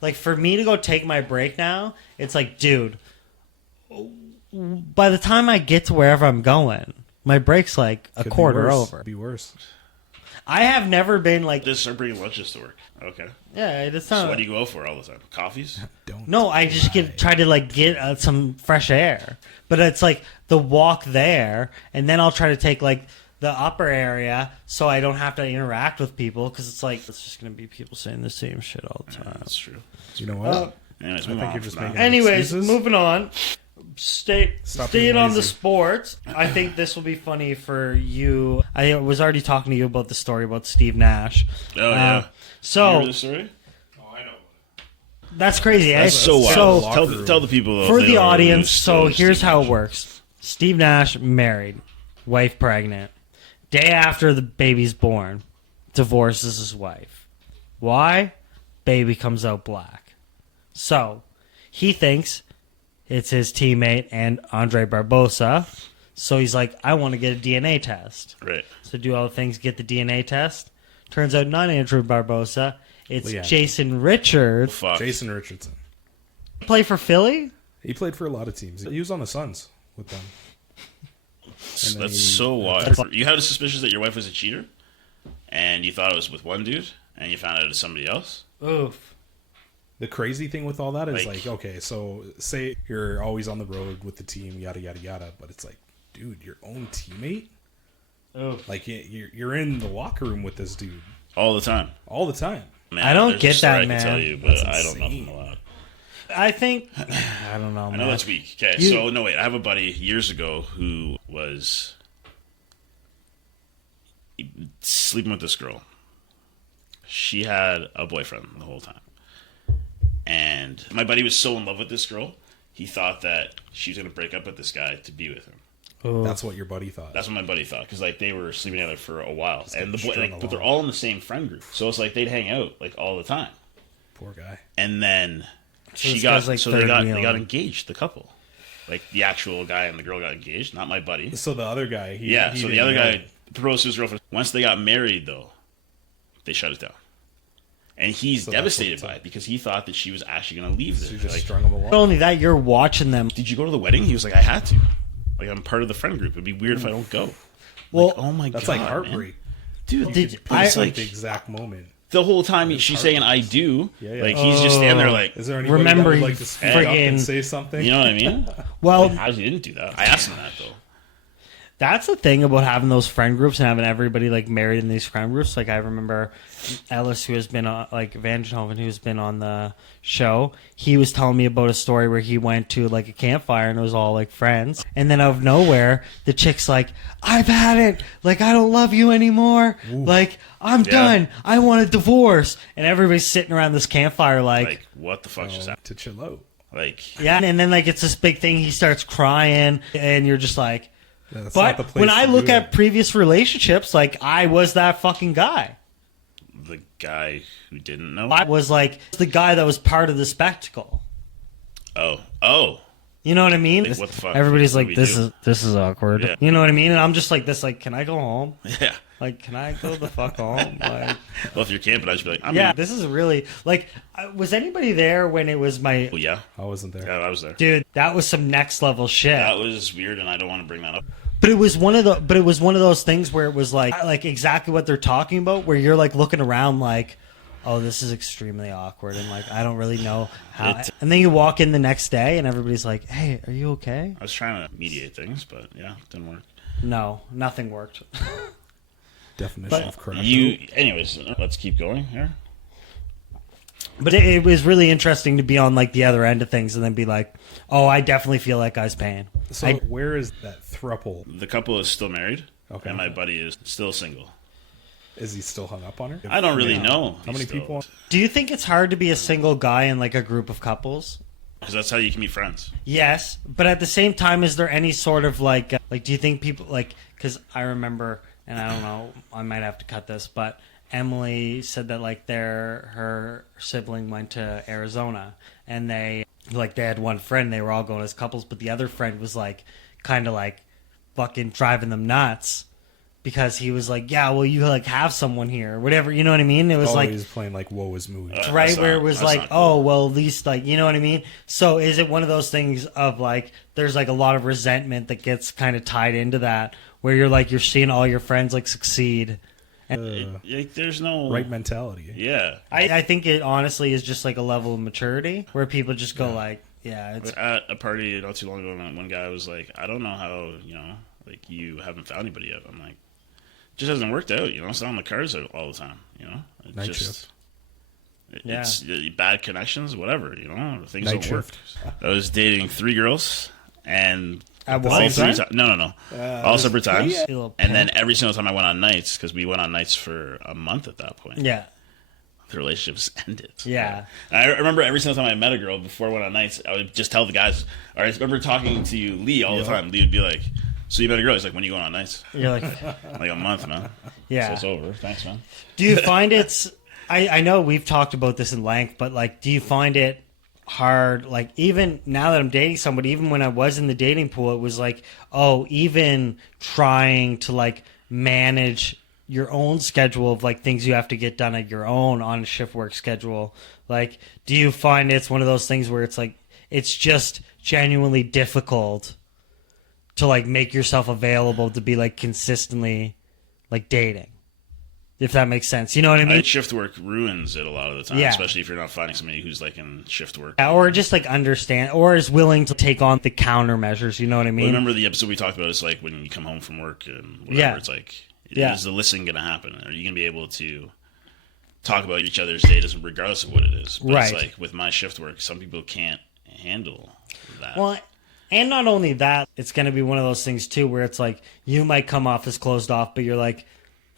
like for me to go take my break now, it's like, dude, by the time I get to wherever I'm going, my break's like a Could be quarter worse. over. Be worse. I have never been like, Just start bringing lunches to work. Okay. yeah, it's So not. what do you go out for all the time? Coffees? Don't. No, I just try to like get some fresh air, but it's like the walk there, and then I'll try to take like the upper area so I don't have to interact with people because it's like it's just gonna be people saying the same shit all the time. That's true. You know what? Anyways, I move think on you're just from that. making- Anyways, Excuses? moving on. Stop Staying being on the lazy. sports. I think this will be funny for you. I was already talking to you about the story about Steve Nash. Oh, yeah. You So remember this story? that's crazy. That's so wild. So Tell the people. if for they the don't know audience, who's so Steve here's how Nash. it works. Steve Nash married, wife pregnant. Day after the baby's born, divorces his wife. Why? Baby comes out black. So he thinks it's his teammate and Andre Barbosa. So he's like, I want to get a DNA test. Right. So do all the things, get the DNA test. Turns out not Andrew Barbosa. It's Leanne. Jason Richards. Fuck. Jason Richardson. Play for Philly? He played for a lot of teams. He was on the Suns with them. And then That's he- so wild. You had a suspicion that your wife was a cheater, and you thought it was with one dude, and you found out it was somebody else. Oof. The crazy thing with all that is Like- like, okay, so say you're always on the road with the team, yada yada yada, but it's like, dude, your own teammate, Oof. like you're in the locker room with this dude All the time. all the time. Man, I don't there's a get story that, I can man. tell you, but That's I don't know if insane. I'm allowed. I think I don't know, I man. know that's weak. Okay, You- so no, wait. I have a buddy years ago who was sleeping with this girl. She had a boyfriend the whole time. And my buddy was so in love with this girl, he thought that she was going to break up with this guy to be with him. That's what your buddy thought. That's what my buddy thought, because like they were sleeping together for a while, and the boy, strung like, but they're along. all in the same friend group, so it's like they'd hang out like all the time. Poor guy. And then this guy's, like, they third got wheel. engaged, the couple, like the actual guy and the girl got engaged, not my buddy. So the other guy, he So the didn't other know. guy proposed to his girlfriend. Once they got married, though, they shut it down. And he's So that's devastated what- by it because he thought that she was actually going to leave So this. you just Like, strung him along. Not only that, you're watching them. did you go to the wedding? He was like, I had to. Like, I'm part of the friend group. It'd be weird if I don't go. Well, Like, oh my That's god, like heartbreak. man. Dude. Did I It's like like the exact moment. the whole time she's saying I do. Yeah. Like he's just standing there like, Is there anybody Remember, that would you like to speak up friggin- and say something? you know what I mean? well, How he didn't do that? I asked him that though. that's the thing about having those friend groups and having everybody like married in these friend groups. Like I remember Ellis, who has been on, like Vandenhoven, who's been on the show. He was telling me about a story where he went to like a campfire and it was all like friends, and then out of nowhere, the chick's like, "I've had it. Like I don't love you anymore. Like I'm done. I want a divorce." And everybody's sitting around this campfire Like what the fuck just happened? To chill out. Like yeah. And then like it's this big thing. He starts crying, and you're just like. Yeah, that's not the But place when I to look do at it. previous relationships, like I was that fucking guy. the guy who didn't know. I was like the guy that was part of the spectacle. Oh. You know what I mean? Like, what the fuck? Everybody's What like, do we this is awkward. Yeah. You know what I mean? And I'm just like this. Like, can I go home? Yeah. Like, can I go the fuck home? Like, Well, if you're camping, I'd just be like, I'm yeah, gonna- this is really like. Was anybody there when it was my Well, yeah. I wasn't there. Yeah, I was there. dude? That was some next level shit. That was weird, and I don't want to bring that up. But it was one of those things where it was like exactly what they're talking about, where you're like looking around like, oh, this is extremely awkward, and like I don't really know how. And then you walk in the next day, and everybody's like, "Hey, are you okay?" I was trying to mediate things, but yeah, it didn't work. No, nothing worked. Definition But of correct. Anyways, let's keep going here. But it was really interesting to be on like the other end of things, and then be like, "Oh, I definitely feel that guy's pain." So where is that thruple? The couple is still married, Okay. and my buddy is still single. Is he still hung up on her? I don't really know. How many people? Do you think it's hard to be a single guy in like a group of couples? Because that's how you can meet friends. Yes, but at the same time, is there any sort of like do you think people like? Because I remember, and I don't know, I might have to cut this, but Emily said that like her sibling went to Arizona, and they had one friend, they were all going as couples, but the other friend was like kind of like fucking driving them nuts because he was like, yeah, well, you like have someone here or whatever, you know what I mean? It was like he's playing like woe is me. right That's where not- it was that's like, not cool. oh, well, at least like, you know what I mean? So is it one of those things of like there's like a lot of resentment that gets kind of tied into that, where you're like you're seeing all your friends like succeed? Like, there's no Right mentality. Yeah. I think it honestly is just like a level of maturity where people just go like, yeah, it's At a party not too long ago, one guy was like, I don't know how, like you haven't found anybody yet. I'm like, it just hasn't worked out, it's not on the cards all the time, It Night just, shift. It's bad connections, whatever, things Night don't shift. work. I was dating 3 girls, and At all one three time? No. All separate times. A little And then pimp. every single time I went on nights, because we went on nights for a month at that point, yeah, the relationships ended. yeah. And I remember every single time I met a girl before I went on nights, I would just tell the guys, or I remember talking to Lee all the time. Lee would be like, so you met a girl? He's like, when you going on nights? You're like, Like a month, man. yeah. So it's over. Thanks, man. Do you find it's? I know we've talked about this in length, but like, do you find it hard? Like, even now that I'm dating somebody, even when I was in the dating pool, it was like, oh, even trying to like manage your own schedule of like things you have to get done at your own on a shift work schedule. Like, do you find it's one of those things where it's like it's just genuinely difficult to like make yourself available to be like consistently like dating? If that makes sense. You know what I mean? Shift work ruins it a lot of the time, Yeah. especially if you're not finding somebody who's like in shift work. Or just like understand, or is willing to take on the countermeasures. You know what I mean? Remember the episode we talked about? It's like when you come home from work and whatever. Yeah. It's like, Yeah. is the listening going to happen? Are you going to be able to talk about each other's data regardless of what it is? But Right. It's like with my shift work, some people can't handle that. Well, and not only that, it's going to be one of those things too, where it's like you might come off as closed off, but you're like,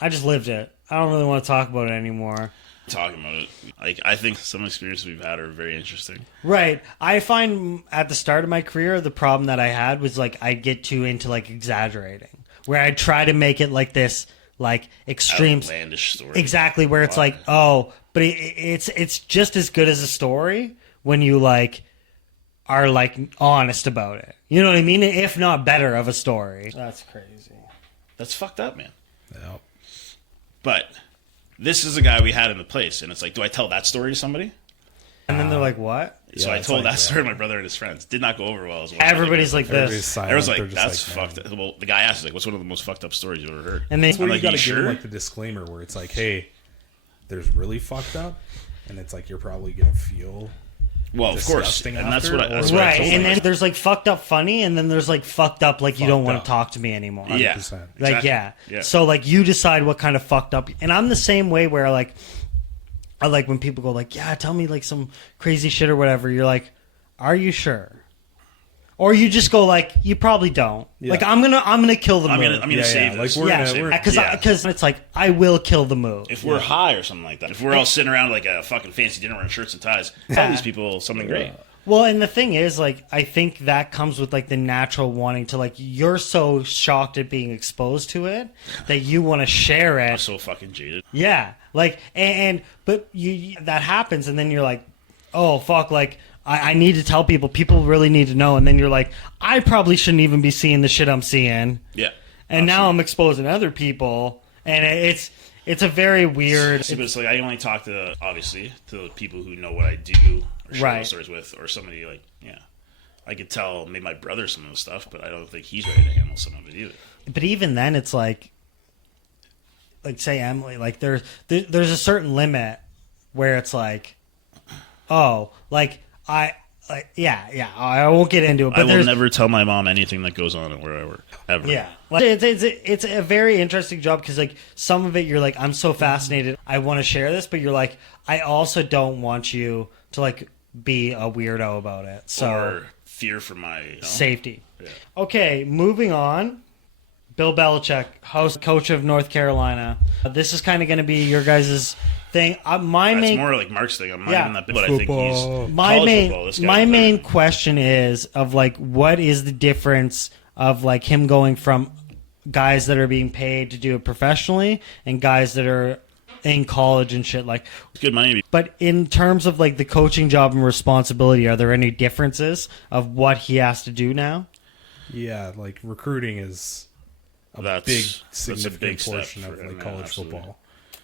I just lived it. I don't really want to talk about it anymore. talking about it. Like, I think some experiences we've had are very interesting. Right. I find at the start of my career, the problem that I had was like I'd get too into like exaggerating, where I'd try to make it like this, like extreme Outlandish story. Exactly, where it's like, oh, but it's just as good as a story when you like are like honest about it. You know what I mean? If not better of a story. That's crazy. That's fucked up, man. Yeah. But this is a guy we had in the place, and it's like, do I tell that story to somebody? And then they're like, what? So Yeah, I it's told like that story to my brother and his friends. Did not go over well as well. Everybody's like Everybody's this. silent. Everyone's They're like, just that's man. fucked up. Well, the guy asked, like, what's one of the most fucked up stories you've ever heard? And they That's where I'm you like, gotta you give them, sure? like the disclaimer where it's like, hey, there's really fucked up, and it's like you're probably gonna feel Well, of course. disgusting And that's after, what I or- told Right, him. and then there's like fucked up funny, and then there's like fucked up like you don't Fucked want up. to talk to me anymore. Yeah. 100%. Like, Exactly. yeah. Yeah. So, like, you decide what kind of fucked up. And I'm the same way where, like, I like when people go, like, yeah, tell me, like, some crazy shit or whatever. You're like, are you sure? Or you just go, like, you probably don't. Yeah. Like, I'm gonna kill the I'm mood. gonna save like this. we're yeah, gonna, we're, because it's like, I will kill the mood. If we're high or something like that, if we're all sitting around like a fucking fancy dinner wearing shirts and ties, tell these people something great. Well, and the thing is, like, I think that comes with, like, the natural wanting to, like, you're so shocked at being exposed to it that you want to share it. I'm so fucking jaded. Yeah, like, but you that happens, and then you're like, oh fuck, like I need to tell people. People really need to know, and then you're like, I probably shouldn't even be seeing the shit I'm seeing. Yeah. And now I'm exposing other people, and it's a very weird. See, but it's like I only talk to, obviously, to the people who know what I do or share Right. those stories with, or somebody like, yeah. I could tell maybe my brother some of the stuff, but I don't think he's ready to handle some of it either. But even then, it's like say Emily, like there's a certain limit where it's like, oh, like I won't get into it, but I will there's never tell my mom anything that goes on at where I work, ever. yeah, like it's a very interesting job because like some of it you're like, I'm so fascinated, I want to share this, but you're like, I also don't want you to like be a weirdo about it. So Or fear for my safety. Yeah. Okay, moving on. Bill Belichick, coach of North Carolina. This is kind of going to be your guys' thing. My It's main more like Mark's thing. I'm not Yeah. even that big, but I think Football. he's my college main football, this guy my is main better. question is of like what is the difference of like him going from guys that are being paid to do it professionally and guys that are in college and shit like. It's good money. But in terms of like the coaching job and responsibility, are there any differences of what he has to do now? Yeah, like recruiting is a That's big, a significant big step portion for of him, like yeah, college absolutely. football.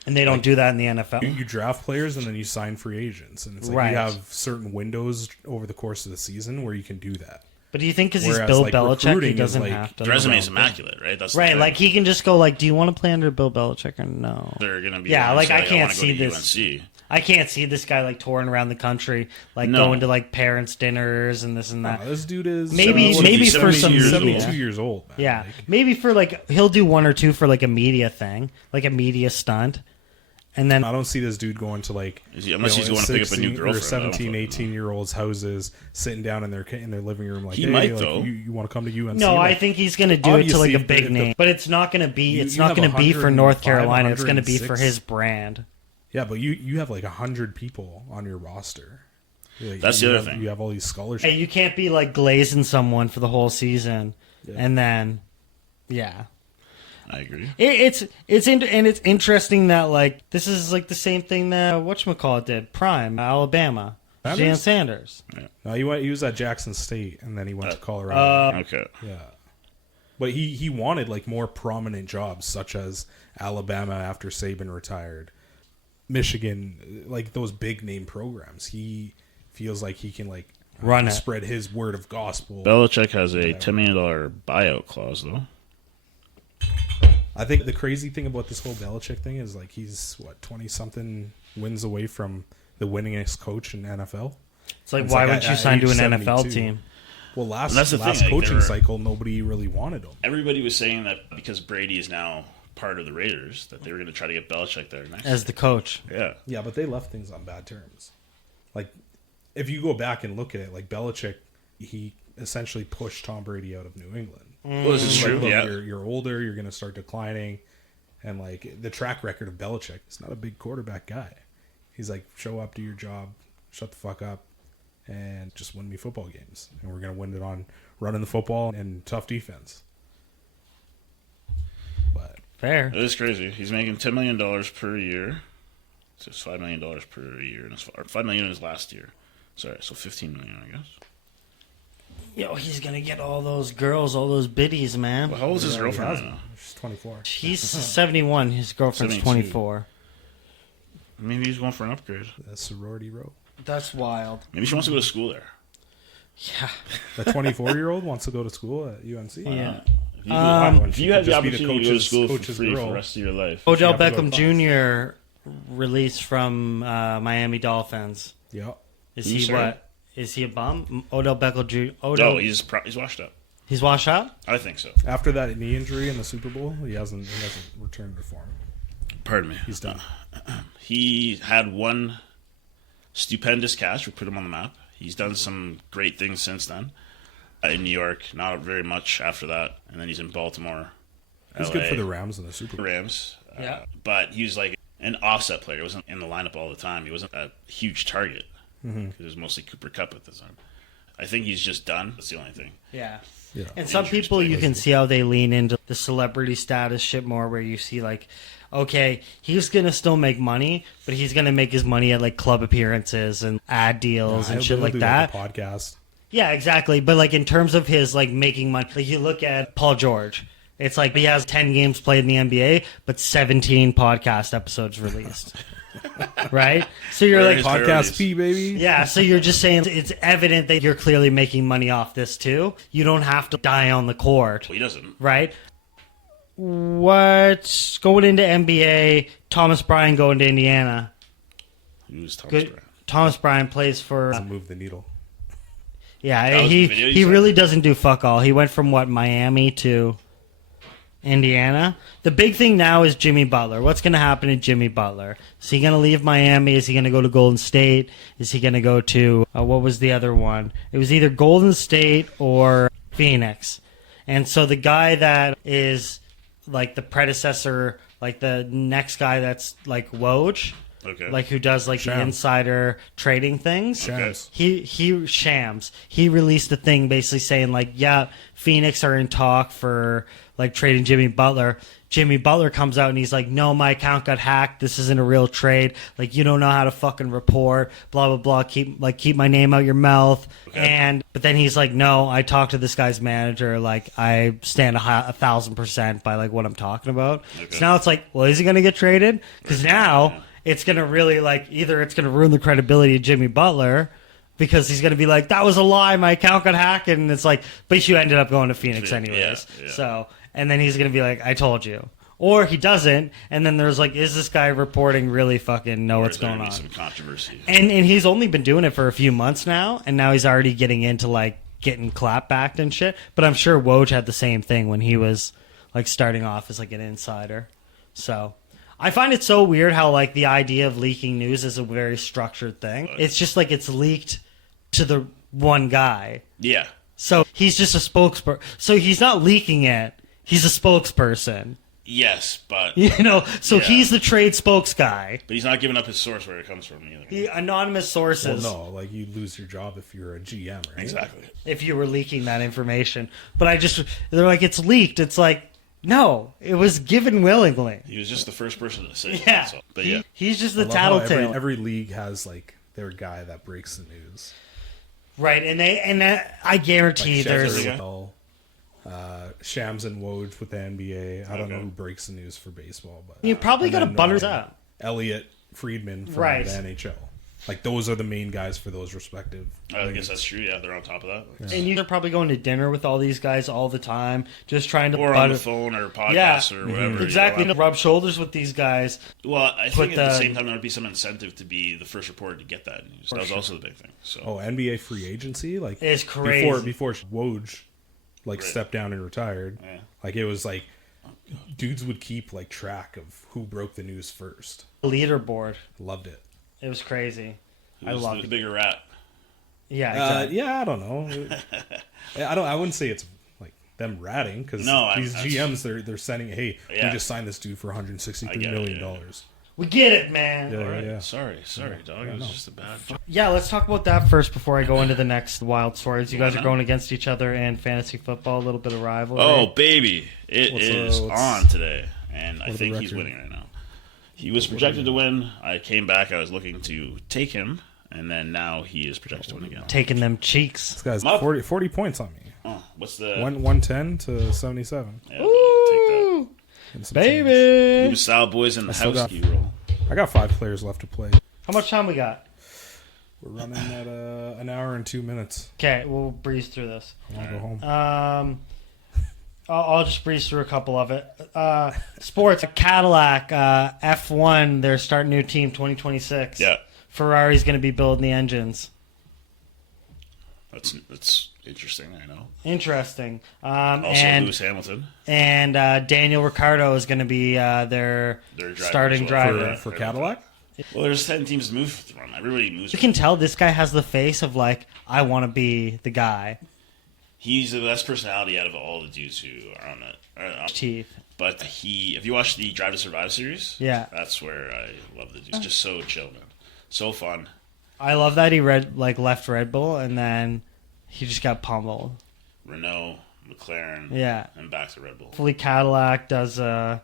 And they don't do that in the NFL. You draft players and then you sign free agents, and it's like Right. you have certain windows over the course of the season where you can do that. But do you think because he's Whereas, Bill like, Belichick, he recruiting is, doesn't like, have to? The resume is immaculate, right? That's the Right, thing. like he can just go like, "Do you want to play under Bill Belichick or no?" They're gonna be Yeah, like, I wanna can't go see to this. UNC. I can't see this guy like touring around the country, like No. going to like parents' dinners and this and that. This dude is Maybe- what is maybe he, for some 72 media. years old. Man. Yeah, Like, maybe for like he'll do one or two for like a media thing, like a media stunt, and then I don't see this dude going to like Unless he's going to pick up a new 16 girlfriend. or I don't 17, fucking 18-year-olds' houses, sitting down in their living room like, He hey, might, like, though. you want to come to UNC? no, I Like, think he's going to do it to like obviously, a if big the- name, but it's not going to be. It's you not have going to be for North 105, Carolina. It's going to be for 106. his brand. yeah, but you have like 100 people on your roster. Like, That's the you other have- thing. You have all these scholarships. Hey, you can't be like glazing someone for the whole season, Yeah. and then, yeah. I agree. It's interesting that like this is like the same thing that whatchamacallit did Prime Alabama Sanders? Jan Sanders. No, he was at Jackson State, and then he went to Colorado. Okay. Yeah, but he wanted like more prominent jobs, such as Alabama after Saban retired, Michigan, like those big name programs. He feels like he can like Run it. spread his word of gospel. Belichick has a $10 million buyout clause, though. I think the crazy thing about this whole Belichick thing is like he's 20-something wins away from the winningest coach in NFL. It's like It's why like would you at sign to age an NFL 72. team? Well, And that's the last thing, like, coaching they were- cycle, nobody really wanted him. Everybody was saying that because Brady is now part of the Raiders, that they were going to try to get Belichick there next. As the coach. Yeah. Yeah, but they left things on bad terms. Like, if you go back and look at it, like Belichick, he essentially pushed Tom Brady out of New England. Well, this is He's like, true. look, Yeah. you're older, you're going to start declining. And, like, the track record of Belichick is not a big quarterback guy. He's like, show up, do your job, shut the fuck up, and just win me football games. And we're going to win it on running the football and tough defense. But Fair. It is crazy. He's making $10 million per year. So it's $5 million per year. Or $5 million in his last year. Sorry, so $15 million, I guess. Yo, he's gonna get all those girls, all those biddies, man. Well, how old is his girlfriend right now? she's 24. He's 71. His girlfriend's 72. 24. Maybe he's going for an upgrade. That's sorority row. That's wild. Maybe she wants to go to school there. Yeah. The 24-year-old wants to go to school at UNC. Yeah. If you had the Just be the opportunity to go to school for coach's free for girl. the rest of your life. Odell have to go to Beckham Jr. released from Miami Dolphins. Yeah. Is You he sure? what? Is he a bum? Odell Beckham Jr. Odell. No, he's washed up. He's washed up? I think so. After that knee injury in the Super Bowl, he hasn't returned to form. Pardon me. He's done. He had one stupendous catch. We put him on the map. He's done some great things since then. In New York, not very much after that. And then he's in Baltimore. He's LA, good for the Rams in the Super Bowl. Rams. Yeah. But he was like an offset player. He wasn't in the lineup all the time. He wasn't a huge target. Because it was mostly Cooper Kupp at the time. I think he's just done. That's the only thing. Yeah. Yeah. And some Injuries people, play you can see how they lean into the celebrity status shit more, where you see like, okay, he's going to still make money, but he's going to make his money at like club appearances and ad deals and shit He'll like do, that. a podcast. Yeah, exactly. But like in terms of his like making money, like you look at Paul George, it's like he has 10 games played in the NBA, but 17 podcast episodes released. Right? So you're Where like, is Podcast priorities. fee, baby. yeah, so you're just saying it's evident that you're clearly making money off this too. You don't have to die on the court, Well, he doesn't. right? What's going into NBA? Thomas Bryant going to Indiana. Who's Thomas Good. Bryant? Thomas Bryant plays for. Doesn't move the needle. Yeah, That was the video you he said? really doesn't do fuck all. He went from what, Miami to Indiana. The big thing now is Jimmy Butler. What's going to happen to Jimmy Butler? Is he going to leave Miami? Is he going to go to Golden State? Is he going to go to what was the other one? It was either Golden State or Phoenix. And so the guy that is like the predecessor, like the next guy that's like Woj, Okay. like who does like the Shams. insider trading things. Shams. He Shams. He released a thing basically saying like, yeah, Phoenix are in talk for like trading Jimmy Butler. Jimmy Butler comes out and he's like, no, my account got hacked. This isn't a real trade. Like, you don't know how to fucking report. Blah blah blah. Keep my name out your mouth. Okay. But then he's like, no, I talked to this guy's manager. Like, I stand 1,000% by like what I'm talking about. Okay. So now it's like, well, is he gonna get traded? Because now it's going to really, like, either it's going to ruin the credibility of Jimmy Butler because he's going to be like, that was a lie, my account got hacked, and it's like, but you ended up going to Phoenix anyways. Yeah. So, and then he's going to be like, I told you. Or he doesn't, and then there's like, is this guy reporting really fucking know Or what's is there going gonna on? be some controversy. And he's only been doing it for a few months now, and now he's already getting into, like, getting clapbacked and shit. But I'm sure Woj had the same thing when he was, like, starting off as, like, an insider. So I find it so weird how like the idea of leaking news is a very structured thing. It's just like it's leaked to the one guy. Yeah. So he's just a spokesperson. So he's not leaking it. He's a spokesperson. Yes, but You know, so Yeah. he's the trade spokes guy. but he's not giving up his source where it comes from either. Anonymous sources. Well, no, like you lose your job if you're a GM, right? Exactly. If you were leaking that information. But they're like, it's leaked. It's like, no, it was given willingly. He was just the first person to say it. Yeah. That's all. But yeah. He's just I the love how tattletale. every league has like their guy that breaks the news. Right, I guarantee Like there's Shams. Shams and Woj with the NBA. I don't know who breaks the news for baseball, but you probably got to butter up. Elliot Friedman from Right. the NHL. Like those are the main guys for those respective. I leagues. guess that's true. Yeah, they're on top of that. And you're probably going to dinner with all these guys all the time, just trying to Or on butter. the phone or Yeah, podcasts or whatever. exactly. You know. Rub shoulders with these guys. Well, I Put think at the the- same time there would be some incentive to be the first reporter to get that news. That was also the big thing. So Oh, NBA free agency like It's crazy. before Woj like Right. stepped down and retired. Yeah. Like it was like dudes would keep like track of who broke the news first. Leaderboard. Loved it. It was crazy. I who's loved the it. bigger rat? Yeah, exactly. Yeah, I don't know. I wouldn't say it's like them ratting because No, these that's- GMs they're sending, hey, Yeah. we just signed this dude for I $163 get it, million yeah. dollars. We get it, man. Yeah, All right. yeah. Sorry, dog. It was no. just a bad joke. Yeah, let's talk about that first before I go into the next wild stories. You guys Why are not? going against each other in fantasy football, a little bit of rivalry. Oh, baby. It What's, is what's- on today, and I what are the think he's record? winning right now. He was projected to win. I came back. I was looking to take him, and then now he is projected to win again. Taking them cheeks. This guy's Mup. 40 points on me. Oh, what's the... 110 to 77. Yeah, take that. And some change. Baby! New style boys in the still house. got- You roll. I got 5 players left to play. How much time we got? We're running at an hour and 2 minutes. Okay, we'll breeze through this. I'll go home. I'll just breeze through a couple of it. Sports, Cadillac, F1, they're starting a new team 2026. Yeah, Ferrari's going to be building the engines. that's interesting. I know. Interesting. Also, and Lewis Hamilton. Daniel Ricciardo is going to be their Their driver starting as well. driver. For Cadillac? Well, there's 10 teams to move from. Everybody moves. You can tell this guy has the face of like, I want to be the guy. He's the best personality out of all the dudes who are on it. Teeth. But if you watch the Drive to Survive series, Yeah. that's where I love the dude. He's just so chill, man. So fun. I love that he left Red Bull and then he just got pummeled. Renault, McLaren, Yeah. and back to Red Bull. Hopefully Cadillac does a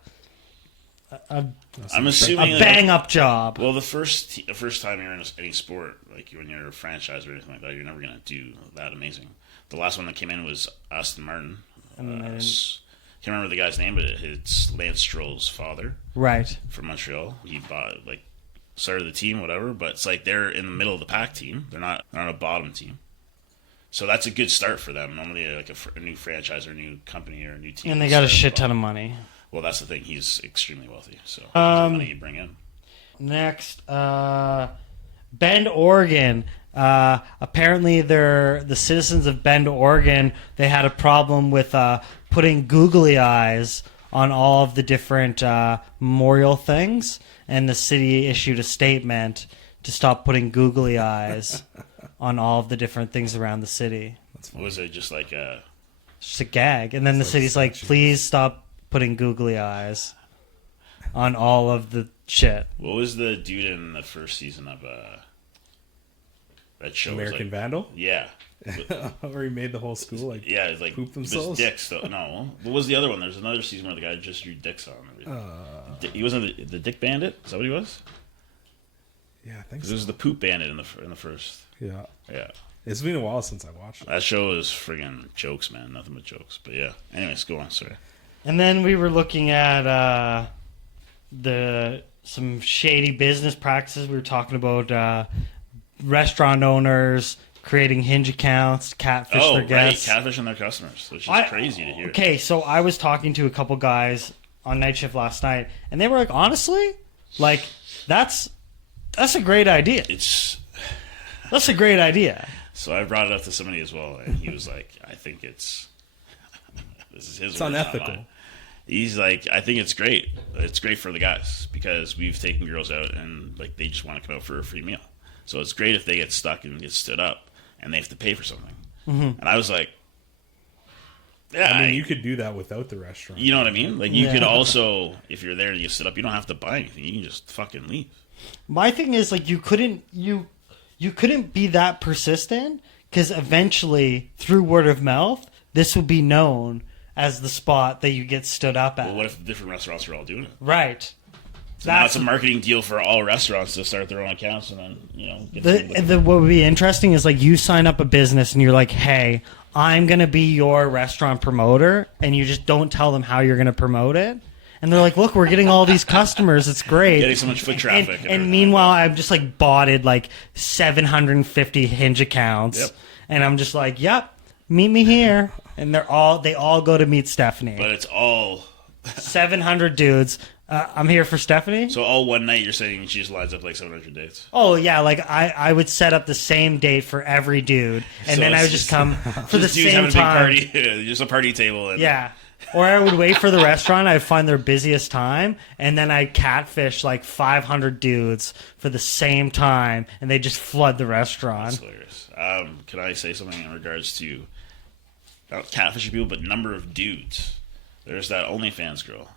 I'm assuming bang up job. Well, the first time you're in any sport, like when you're a franchise or anything like that, you're never gonna do that amazing. The last one that came in was Aston Martin. Can't remember the guy's name, but it's Lance Stroll's father Right. from Montreal. He started the team, whatever. But it's like they're in the middle of the pack team. They're not a bottom team. So that's a good start for them. Normally, like a new franchise or a new company or a new team. And they got a shit ton of money. Well, that's the thing. He's extremely wealthy. So the money you bring in. Next, Bend, Oregon. Apparently, the citizens of Bend, Oregon, they had a problem with putting googly eyes on all of the different memorial things, and the city issued a statement to stop putting googly eyes on all of the different things around the city. What was it? Just like It's just a gag. And then the city's like, please stop putting googly eyes on all of the shit. what was the dude in the first season of that show? American Vandal? Yeah. Where he made the whole school like Yeah, it's like poop it was themselves? dicks though. No, what was the other one? There's another season where the guy just drew dicks on everything. He wasn't the Dick Bandit. Is that what he was? Yeah, I think This so. was the Poop Bandit in the first. Yeah. Yeah, It's been a while since I watched it. that show is friggin' jokes, man. Nothing but jokes. But yeah. Anyways, go on. Sorry. And then we were looking at some shady business practices. We were talking about restaurant owners creating hinge accounts, catfish Oh, their right, guests. catfishing their customers, which is crazy to hear. Okay, so I was talking to a couple guys on night shift last night, and they were like, honestly, like that's a great idea. That's a great idea. So I brought it up to somebody as well, and he was like, "I think it's this is his. It's words, not unethical. mine." He's like, "I think it's great. It's great for the guys because we've taken girls out and like they just want to come out for a free meal. So it's great if they get stuck and get stood up and they have to pay for something." And I was like, "Yeah, I mean, you could do that without the restaurant. you know what I mean? Like you Yeah. could also, if you're there and you sit up, you don't have to buy anything. You can just fucking leave." My thing is like you couldn't be that persistent because eventually through word of mouth this would be known as the spot that you get stood up at. Well, what if different restaurants are all doing it? Right. So now it's a marketing deal for all restaurants to start their own accounts and then, get What would be interesting is like you sign up a business and you're like, hey, I'm going to be your restaurant promoter, and you just don't tell them how you're going to promote it. And they're like, look, we're getting all these customers. It's great. getting so much foot traffic. And everything. meanwhile, I've just like botted like 750 Hinge accounts. Yep. And I'm just like, yep, meet me here. And they all go to meet Stephanie. But it's all 700 dudes. I'm here for Stephanie. so all one night. You're saying she just lines up like 700 dates. Oh yeah, like I would set up the same date for every dude, and So then I it's would just come for the Just dudes same having time. a big party, just a party table. And Yeah. Or I would wait for the restaurant. I'd find their busiest time, and then I'd catfish like 500 dudes for the same time, and they just flood the restaurant. That's hilarious. Can I say something in regards to not catfishing people, but number of dudes? There's that OnlyFans girl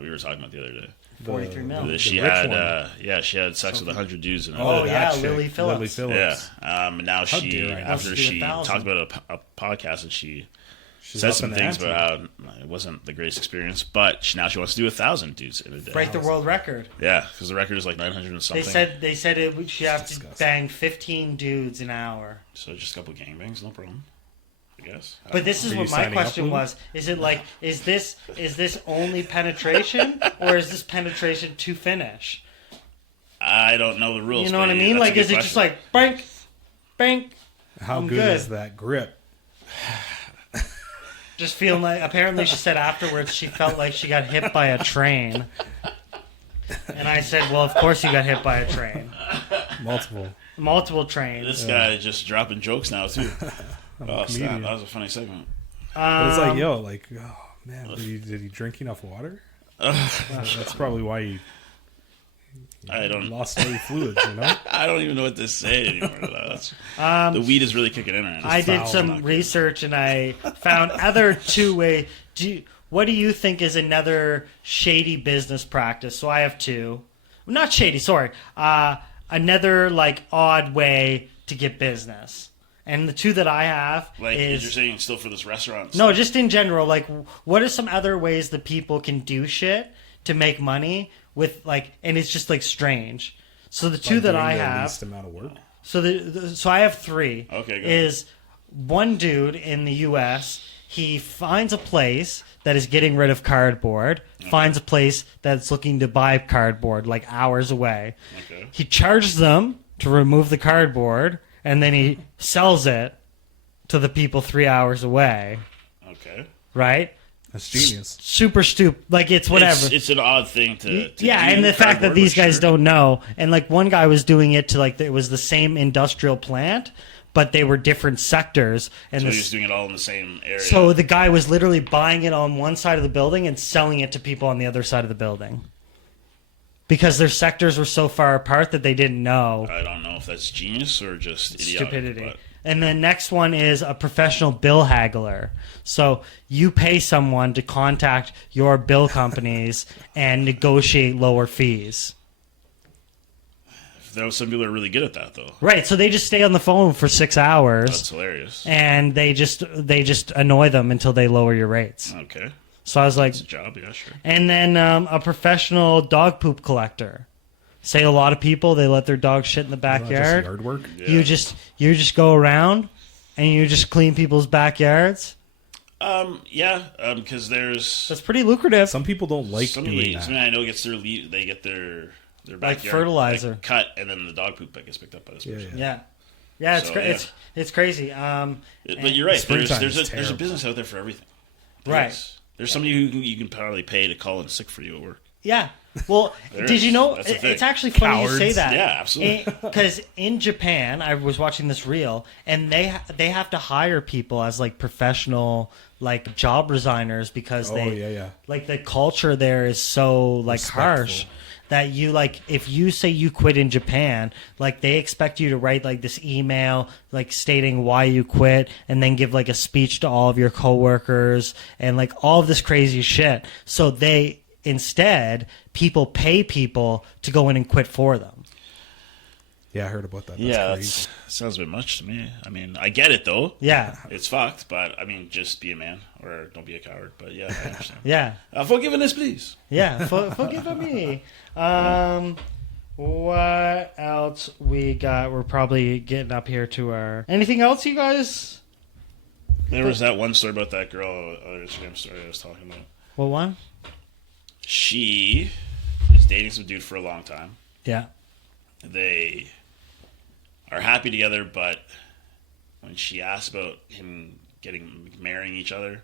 we were talking about the other day. 43 mil. She rich had, one. she had sex with 100 dudes. In Oh, that yeah, chick, Lily Phillips. Yeah. Now How she, dare I? after Let's do she 1,000. talked about a podcast, and she She's said up some in things ante. about how it wasn't the greatest experience, but now she wants to do 1,000 dudes in a day. Break the world record. Yeah, because the record is like 900 and something. They said she have to disgusting. bang 15 dudes an hour. So just a couple gangbangs, no problem. I guess. But this is Are what you my signing up, question Lou? was: is it like is this only penetration, or is this penetration to finish? I don't know the rules. You know what I but mean? that's a Like, good is it just question. like bank, bank? How I'm good good. is that grip? Just feeling like. Apparently, she said afterwards she felt like she got hit by a train. And I said, "Well, of course you got hit by a train, multiple trains." This guy just dropping jokes now too. Oh, snap. comedian. That was a funny segment. But it's like, yo, like, oh man, did he drink enough water? That's probably why he I don't. lost all your fluids, you know? I don't even know what to say anymore. That's, the weed is really kicking in right now. I did foul, some not good. research and I found other two-way. What do you think is another shady business practice? So I have two. Not shady, sorry. Another like odd way to get business. And the two that I have Like is you're saying, still for this restaurant. no, just in general. Like, what are some other ways that people can do shit to make money with like? And it's just like strange. So the two that Doing I the have. least amount of work. So I have three. Okay, go is one dude in the U.S. He finds a place that is getting rid of cardboard. Finds a place that's looking to buy cardboard, like hours away. Okay. He charges them to remove the cardboard, and then he sells it to the people 3 hours away. Okay. Right? That's genius. Super stupid. Like it's whatever. It's an odd thing to Yeah, do and the fact that cardboard, these but guys sure. don't know, and like one guy was doing it to like it was the same industrial plant, but they were different sectors, and So this, he's doing it all in the same area. so the guy was literally buying it on one side of the building and selling it to people on the other side of the building because their sectors were so far apart that they didn't know. I don't know if that's genius or just idiotic. Stupidity. But And the next one is a professional bill haggler. So you pay someone to contact your bill companies and negotiate lower fees. some people are really good at that, though. Right, so they just stay on the phone for 6 hours That's hilarious. and they just annoy them until they lower your rates. Okay. So I was like, It's a job, yeah, sure. and then a professional dog poop collector. Say a lot of people they let their dog shit in the Isn't that just backyard. yard work. Yeah. You just go around and you just clean people's backyards. Because there's That's pretty lucrative. Some people don't like somebody doing that. I know gets they get their Like backyard fertilizer. cut, and then the dog poop gets picked up by this Yeah, person. yeah. Yeah, it's So, cra- yeah. it's crazy. But you're right. Springtime There's is a terrible. business out there for everything. There Right. is. There's somebody who you can probably pay to call in sick for you at work. Yeah. Well, There did is. you know? That's the thing. It's actually funny Cowards. you say that. Yeah, absolutely. Because in Japan, I was watching this reel, and they have to hire people as like professional like job resigners because Oh, they yeah. like the culture there is so like harsh Respectful. that you like if you say you quit in Japan, like they expect you to write like this email like stating why you quit and then give like a speech to all of your coworkers and like all of this crazy shit. So they instead people pay people to go in and quit for them. Yeah, I heard about that. That's Yeah, crazy. that sounds a bit much to me. I mean, I get it though. Yeah. It's fucked, but I mean, just be a man or don't be a coward. But yeah, I understand. Yeah. Forgiveness, please. Yeah, forgive me. What else we got? We're probably getting up here to our... Anything else, you guys? There was that one story about that girl, Instagram story I was talking about. What one? She is dating some dude for a long time. Yeah. They are happy together, but when she asks about him marrying each other,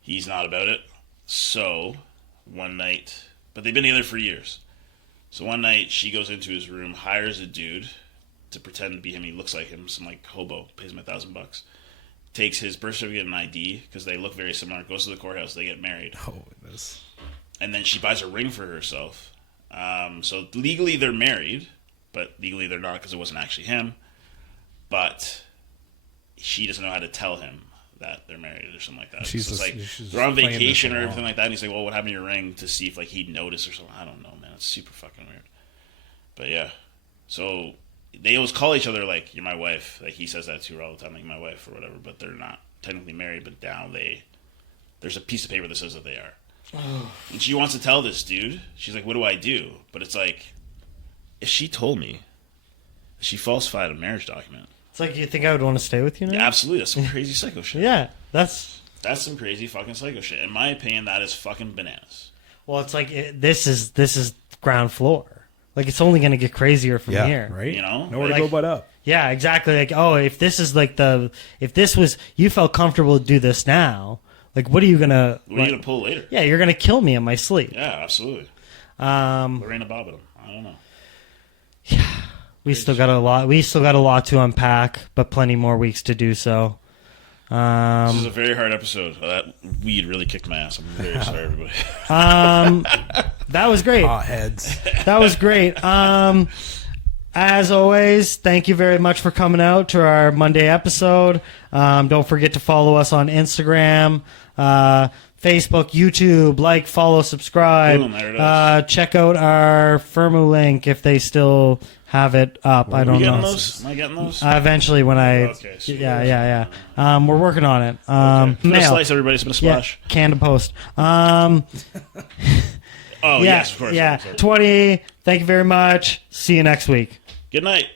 he's not about it. So one night, but they've been together for years. So one night she goes into his room, hires a dude to pretend to be him. He looks like him, some like hobo, pays him $1,000. Takes his birth certificate and ID because they look very similar. Goes to the courthouse. They get married, Oh, this. and then she buys a ring for herself. So legally they're married, but legally they're not because it wasn't actually him. But she doesn't know how to tell him that they're married or something like that. She's So it's just- like she's they're on playing this vacation or along. everything like that. And he's like, "Well, what happened to your ring?" To see if like he'd notice or something. I don't know, man. It's super fucking weird. But yeah, so they always call each other like, "You're my wife." Like he says that to her all the time, like my wife or whatever. But they're not technically married. But now there's a piece of paper that says that they are. And she wants to tell this dude. She's like, "What do I do?" But it's like, if she told me she falsified a marriage document. It's like, you think I would want to stay with you now? Yeah, absolutely. That's some crazy psycho shit. Yeah, that's some crazy fucking psycho shit. In my opinion, that is fucking bananas. well. It's like this is ground floor. Like it's only going to get crazier from Yeah, here, right? You know? Nowhere to Like- go but up. Yeah, exactly. Like, oh, if this is like if this was you felt comfortable to do this now, like, what are you gonna? What are you gonna pull later? Yeah, you're gonna kill me in my sleep. Yeah, absolutely. Lorena Bobbitt. I don't know. We still got a lot. We still got a lot to unpack, but plenty more weeks to do so. This is a very hard episode. That weed really kicked my ass. I'm very sorry, everybody. That was great. Hot heads. That was great. As always, thank you very much for coming out to our Monday episode. Don't forget to follow us on Instagram, Facebook, YouTube. Like, follow, subscribe. Boom, there it is. Check out our Firmu link if they still have it up. I Are don't you know. getting those? Am I getting those? Eventually, when I Okay, sweet. yeah. We're working on it. Spin a Mail. slice, everybody. Spin a Yeah, splash. can to post. Oh, Yeah, yes, of course. yeah. Sorry. 20. Thank you very much. See you next week. Good night.